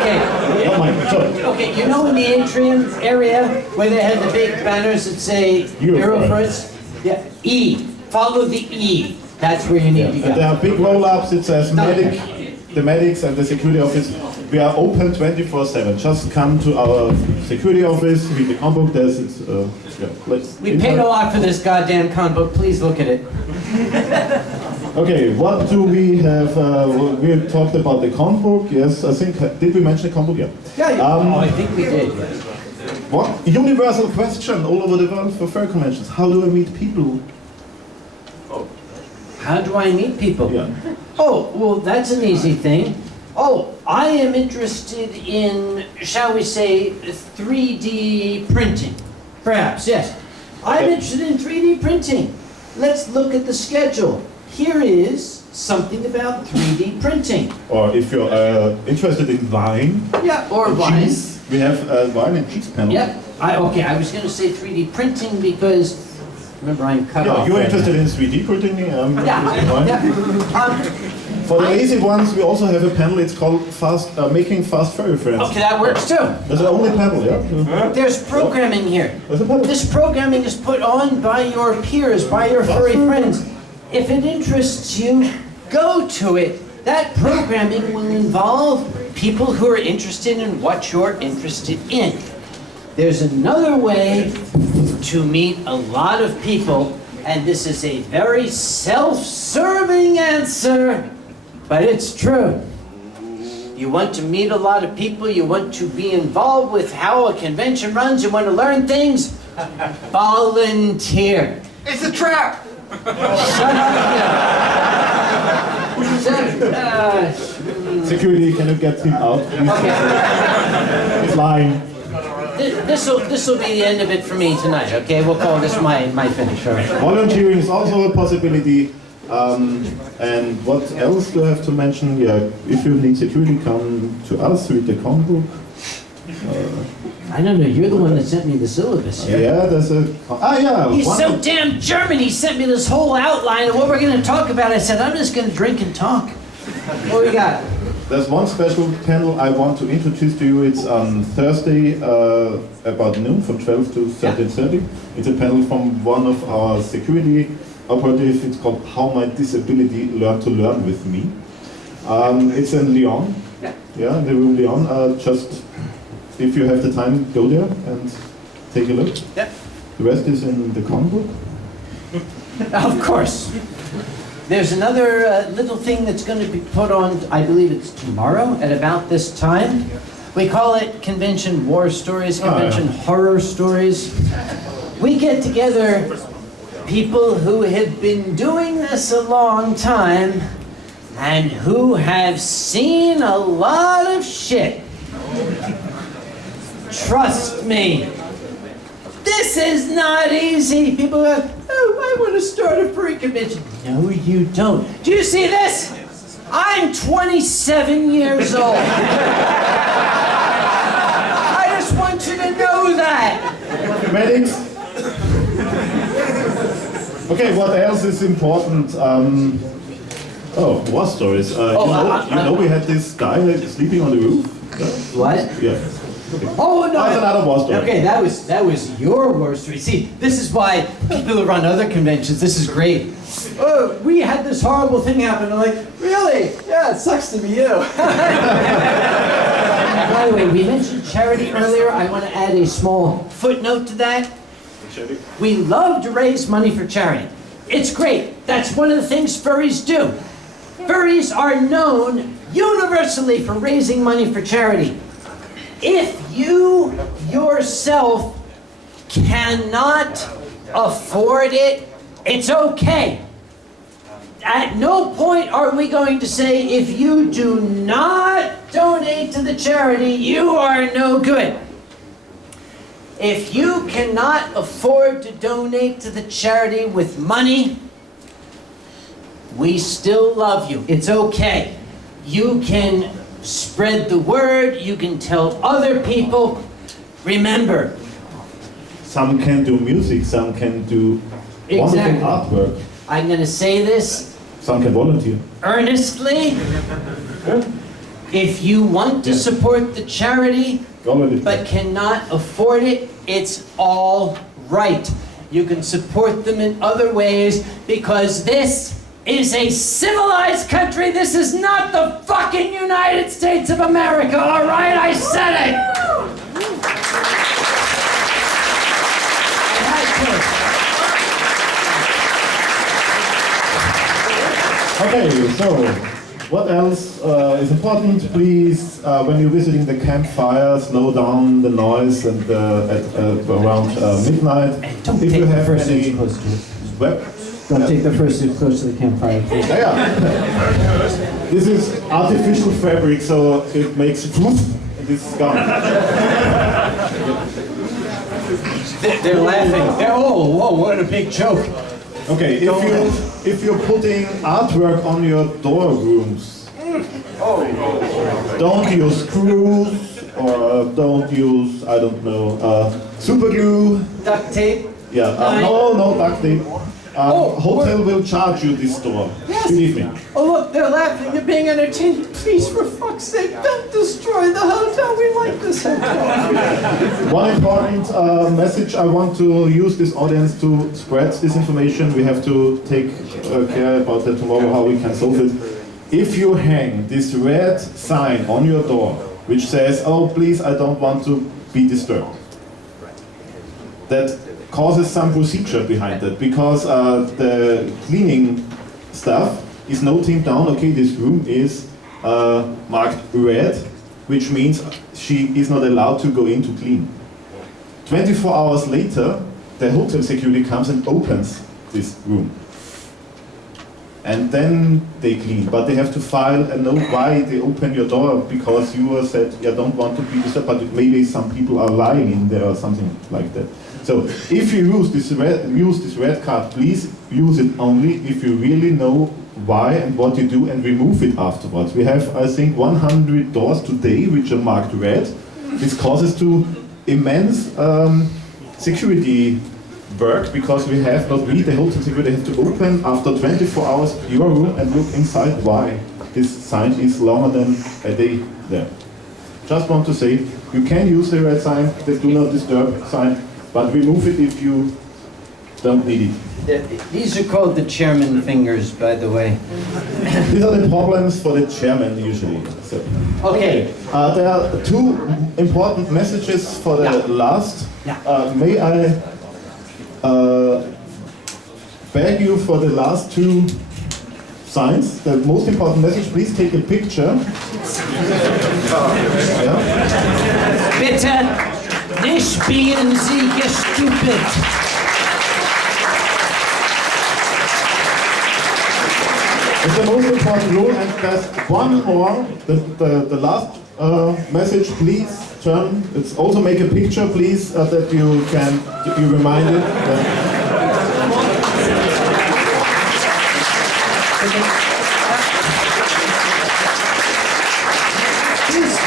Okay. Oh my God. Okay, you know in the atrium area where they have the big banners that say Eurofurence? Yeah, E. Follow the E. That's where you need to go. There are big roll-ups, it says medic, the medics and the security office. We are open 24/7. Just come to our security office, read the con book, there's it. We paid a lot for this goddamn con book, please look at it. Okay, what do we have? We talked about the con book, yes, I think, did we mention the con book? Yeah. I think we did, yes. What? Universal question all over the world for fur conventions. How do I meet people? How do I meet people? Yeah. Oh, well, that's an easy thing. Oh, I am interested in, shall we say, 3D printing. Perhaps, yes. I'm interested in 3D printing. Let's look at the schedule. Here is something about 3D printing. Or if you're interested in wine, Yeah, or wine. cheese, we have a wine and cheese panel. Yeah, I was going to say 3D printing because, remember, I'm cut off. You're right interested now. in 3D printing? Yeah. For the lazy ones, we also have a panel. It's called Making Fast Furry Friends. Okay, that works too. That's the only panel, yeah? There's programming here. There's a panel. This programming is put on by your peers, by your furry friends. If it interests you, go to it. That programming will involve people who are interested in what you're interested in. There's another way to meet a lot of people, and this is a very self-serving answer, but it's true. You want to meet a lot of people, you want to be involved with how a convention runs, you want to learn things, volunteer. It's a trap! Shut up. Security, can you get him out? Okay. He's lying. This will be the end of it for me tonight, okay? We'll call this my finish, all right? Volunteering is also a possibility. And what else do I have to mention? Yeah, if you need security, come to us, read the con book. I don't know, you're the one that sent me the syllabus here. Yeah, there's a... He's so damn German, he sent me this whole outline of what we're going to talk about. I said, I'm just going to drink and talk. What we got? There's one special panel I want to introduce to you. It's on Thursday about noon from 12 to 13:30. It's a panel from one of our security operatives. It's called How My Disability Learned to Learn With Me. It's in Lyon. Yeah, in the room Lyon. Just, if you have the time, go there and take a look. Yeah. The rest is in the con book. Of course. There's another little thing that's going to be put on, I believe it's tomorrow at about this time. We call it Convention War Stories, Convention Horror Stories. We get together people who have been doing this a long time and who have seen a lot of shit. Trust me. This is not easy. People go, oh, I want to start a furry convention. No, you don't. Do you see this? I'm 27 years old. I just want you to know that. Medics. Okay, what else is important? Oh, war stories. You know we had this guy sleeping on the roof? What? Yeah. Oh no! That's another war story. Okay, that was your war story. See, this is why people who run other conventions. This is great. Oh, we had this horrible thing happen. I'm like, really? Yeah, it sucks to be you. By the way, we mentioned charity earlier. I want to add a small footnote to that. We love to raise money for charity. It's great. That's one of the things furries do. Furries are known universally for raising money for charity. If you yourself cannot afford it, it's okay. At no point are we going to say, if you do not donate to the charity, you are no good. If you cannot afford to donate to the charity with money, we still love you. It's okay. You can spread the word, you can tell other people. Remember, some can do music, some can do wonderful artwork. I'm going to say this some can volunteer. Earnestly. If you want to support the charity but cannot afford it, it's all right. You can support them in other ways because this is a civilized country. This is not the fucking United States of America, all right? I said it! Okay, so what else is important? Please, when you're visiting the campfire, slow down the noise and at around midnight. Don't if take you the have first any close to it. web, Don't take the first suit close to the campfire, please. yeah. This is artificial fabric, so it makes and this is gone. They're laughing. Whoa, what a big joke. Okay, if you're putting artwork on your door rooms, don't use screws or don't use, I don't know, super glue. Duct tape? Yeah, no duct tape. Hotel will charge you this store. Yes. Believe me. Oh look, they're laughing. They're being entertained. Please, for fuck's sake, don't destroy the hotel. We like this hotel. One important message I want to use this audience to spread this information. We have to take care about that tomorrow, how we can solve it. If you hang this red sign on your door, which says, oh, please, I don't want to be disturbed. That causes some procedure behind it, because the cleaning staff is noting down, okay, this room is marked red, which means she is not allowed to go in to clean. 24 hours later, the hotel security comes and opens this room. And then they clean, but they have to file a note why they open your door, because you said, yeah, don't want to be disturbed, but maybe some people are lying in there or something like that. So if you use this red card, please use it only if you really know why and what you do, and remove it afterwards. We have, I think, 100 doors today which are marked red. This causes to immense security work, because we have not we, the hotel security, have to open after 24 hours your room and look inside why this sign is longer than a day there. Just want to say, you can use the red sign, the do not disturb sign, but remove it if you don't need it. These are called the chairman fingers, by the way. These are the problems for the chairman usually. So. Okay. There are two important messages for the last. May I beg you for the last two signs? The most important message, please take a picture. Yeah. Bitte nicht spielen Sie stupid. It's the most important rule, and there's one more, the last message, please turn, it's also make a picture, please, that you can, you reminded.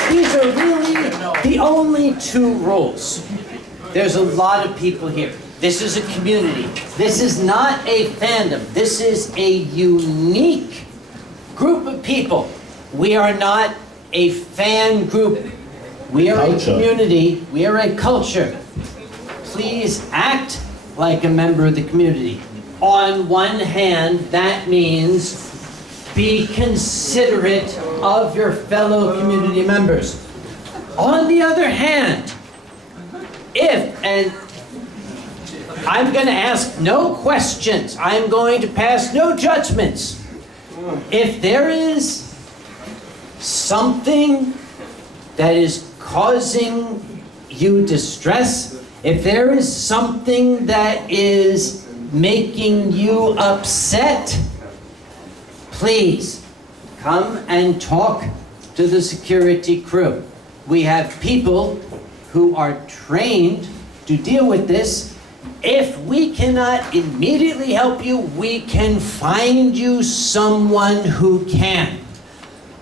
These are really the only two rules. There's a lot of people here. This is a community. This is not a fandom. This is a unique group of people. We are not a fan group. We are a community. We are a culture. Please act like a member of the community. On one hand, that means be considerate of your fellow community members. On the other hand, and I'm going to ask no questions, I'm going to pass no judgments. If there is something that is causing you distress, if there is something that is making you upset, please come and talk to the security crew. We have people who are trained to deal with this. If we cannot immediately help you, we can find you someone who can.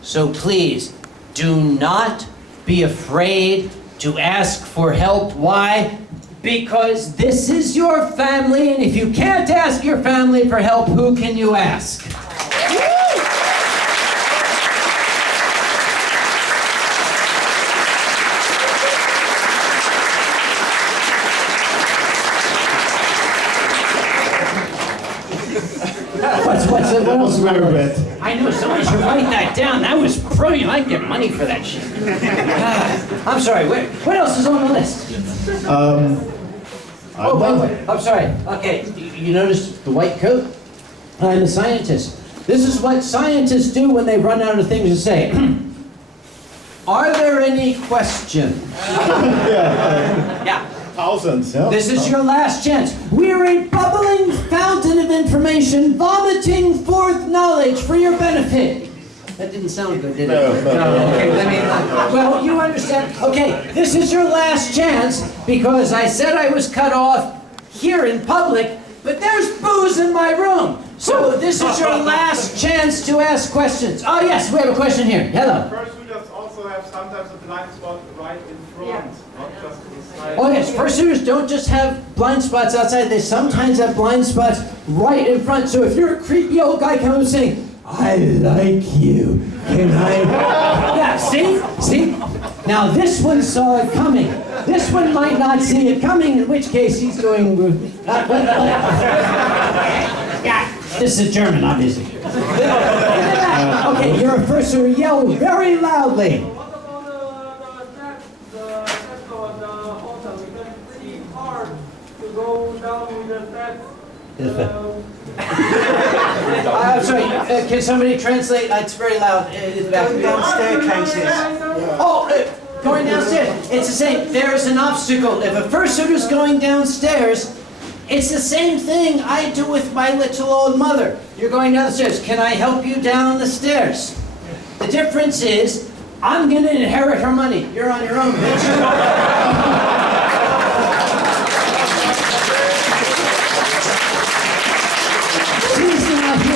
So please, do not be afraid to ask for help. Why? Because this is your family, and if you can't ask your family for help, who can you ask? That was very bad. I know, somebody should write that down. That was brilliant. I'd get money for that shit. I'm sorry, what else is on the list? Wait. I'm sorry. Okay, you noticed the white coat? I'm a scientist. This is what scientists do when they run out of things to say. Are there any questions? Yeah. Thousands, yeah? This is your last chance. We're a bubbling fountain of information, vomiting forth knowledge for your benefit. That didn't sound good, did it? No. Okay, well, you understand. Okay, this is your last chance because I said I was cut off here in public, but there's booze in my room. So this is your last chance to ask questions. Oh yes, we have a question here. Hello. Fursuiters also have sometimes a blind spot right in front, not just inside. Oh yes, fursuiters don't just have blind spots outside, they sometimes have blind spots right in front. So if you're a creepy old guy coming saying, I like you, can I? Yeah, see? Now this one saw it coming. This one might not see it coming, in which case he's going, yeah, this is German, obviously. Okay, you're a fursuiter, yell very loudly. I'm sorry, can somebody translate? It's very loud in the back. Going down staircases. Oh, going downstairs. It's the same. There's an obstacle. If a fursuiter's going downstairs, it's the same thing I do with my little old mother. You're going down the stairs. Can I help you down the stairs? The difference is, I'm going to inherit her money. You're on your own, bitch. I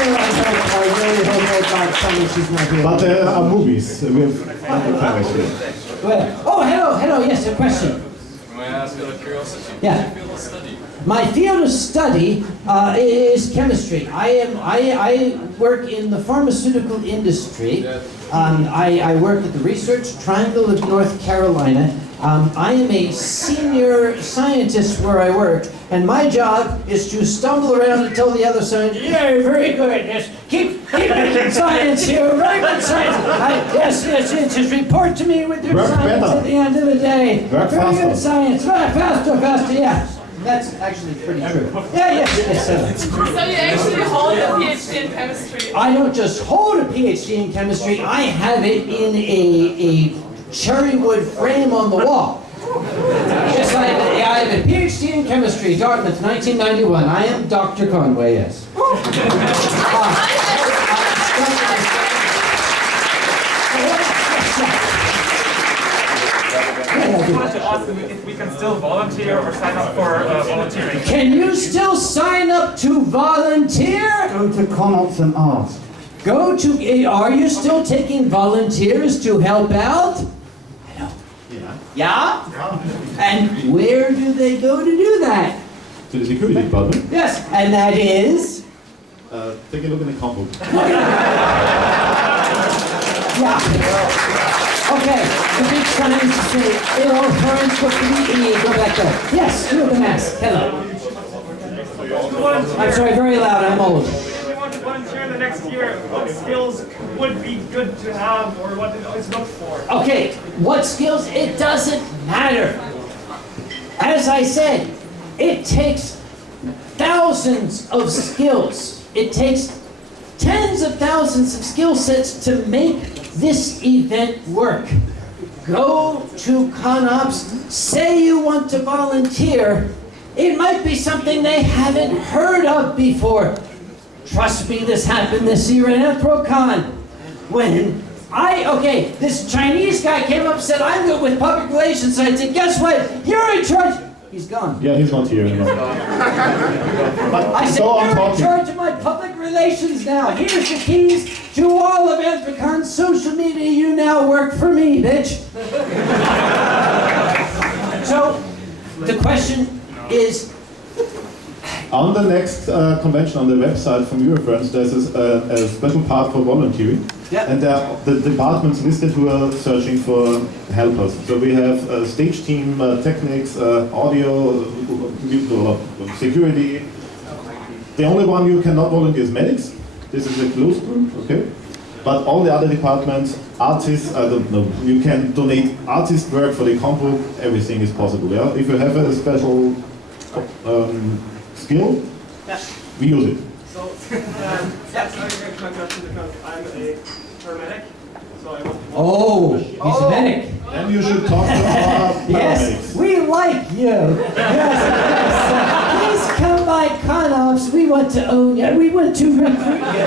really hope that she's not here. But movies, we have Uncle Kage here. Oh, hello, yes, a question. May I ask out of curiosity? Yeah. What do you feel to study? My field of study is chemistry. I work in the pharmaceutical industry. I work at the Research Triangle of North Carolina. I am a senior scientist where I work, and my job is to stumble around and tell the other scientists, yeah, very good, yes, keep making science here, very good science. Yes, just report to me with your Work science better. at the end of the day. Work Very faster. good science, right, faster, yeah. That's actually pretty true. Yes. So you actually hold a PhD in chemistry? I don't just hold a PhD in chemistry, I have it in a cherry wood frame on the wall. Yes, I have a PhD in chemistry, Dartmouth, 1991. I am Dr. Conway, yes. I wanted to ask if we can still volunteer or sign up for volunteering. Can you still sign up to volunteer? Go to Connaughts and ask. Are you still taking volunteers to help out? Yeah? And where do they go to do that? To the security department. Yes, and that is? Take a look in the combo. Yeah. Okay, the big sign is to say, Eurofurence, what do we need? Go back there. Yes, you're the mask. Hello. I'm sorry, very loud, I'm old. If we want to volunteer the next year, what skills would be good to have or what is looked for? Okay, what skills? It doesn't matter. As I said, it takes thousands of skills. It takes tens of thousands of skill sets to make this event work. Go to ConOps, say you want to volunteer. It might be something they haven't heard of before. Trust me, this happened this year at AnthroCon. When this Chinese guy came up and said, I'm good with public relations. I said, guess what? You're in charge. He's gone. Yeah, he's not here anymore. I said, So I'm you're in talking. charge of my public relations now. Here's the keys to all of AnthroCon's social media. You now work for me, bitch. So, the question is, On the next convention on the website from Eurofurence, there's a special part for volunteering. Yeah. And there are the departments listed who are searching for helpers. So we have stage team, techniques, audio, security. The only one you cannot volunteer is medics. This is a closed group, okay? But all the other departments, artists, I don't know. You can donate artist work for the combo, everything is possible, yeah? If you have a special skill, we use it. So, that's my question because I'm a paramedic. So I want to he's a medic. Then you should talk to our paramedics. Yes, we like you. Yes. Please come by ConOps. We want to own you. We want to recruit you.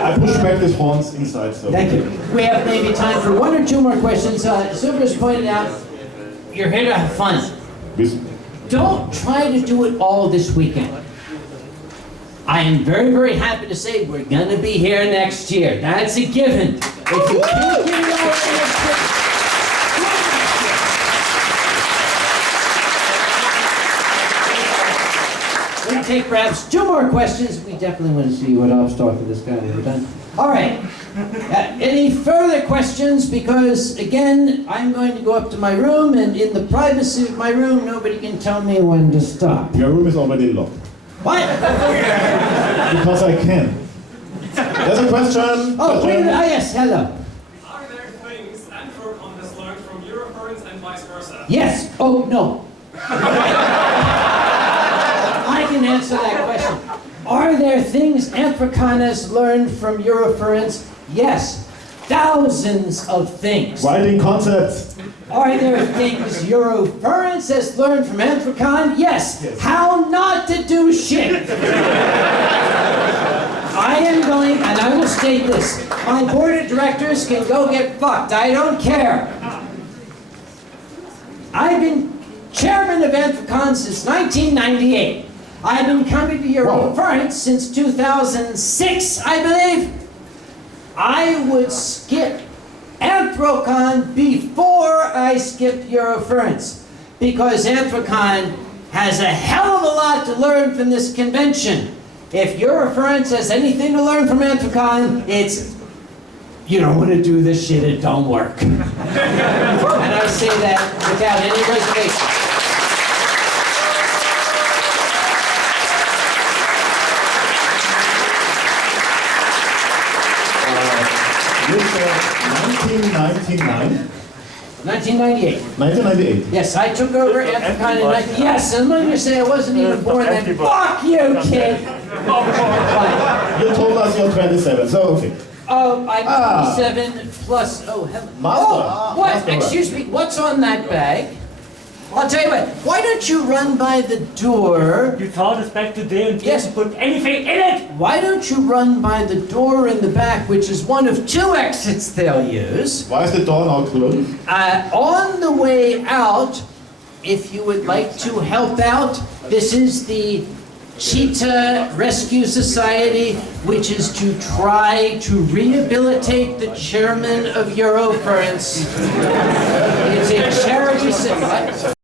I push back this horns inside, so. Thank you. We have maybe time for one or two more questions. Silver's pointed out, you're here to have fun. Don't try to do it all this weekend. I am very, very happy to say we're going to be here next year. That's a given. If you can't get it all next year, we'll take perhaps two more questions. We definitely want to see what I'll start for this guy when we're done. All right. Any further questions? Because, again, I'm going to go up to my room, and in the privacy of my room, nobody can tell me when to stop. Your room is already locked. What? Because I can. There's a question. Oh, wait a minute. Yes, hello. Are there things AnthroCon has learned from Eurofurence and vice versa? Yes. Oh, no. I can answer that question. Are there things AnthroCon has learned from Eurofurence? Yes. Thousands of things. Writing concepts. Are there things Eurofurence has learned from AnthroCon? Yes. How not to do shit. I am going, and I will state this, my board of directors can go get fucked. I don't care. I've been chairman of AnthroCon since 1998. I've been coming to Eurofurence since 2006, I believe. I would skip AnthroCon before I skipped Eurofurence, because AnthroCon has a hell of a lot to learn from this convention. If Eurofurence has anything to learn from AnthroCon, it's you don't want to do this shit, it don't work. And I say that without any reservation. You said 1999? 1998. 1998. Yes, I took over AnthroCon in 19... Yes, and let me say I wasn't even born then. Fuck you, kid! You told us you're 27, so okay. Oh, I'm 27 plus... Oh, heaven. Oh, what? Master. Excuse me, what's on that bag? I'll tell you what, why don't you run by the door? You taught us back today and Yes. didn't put anything in it! Why don't you run by the door in the back, which is one of two exits they'll use? Why is the door now closed? On the way out, if you would like to help out, this is the Cheetah Rescue Society, which is to try to rehabilitate the chairman of Eurofurence. It's a charity.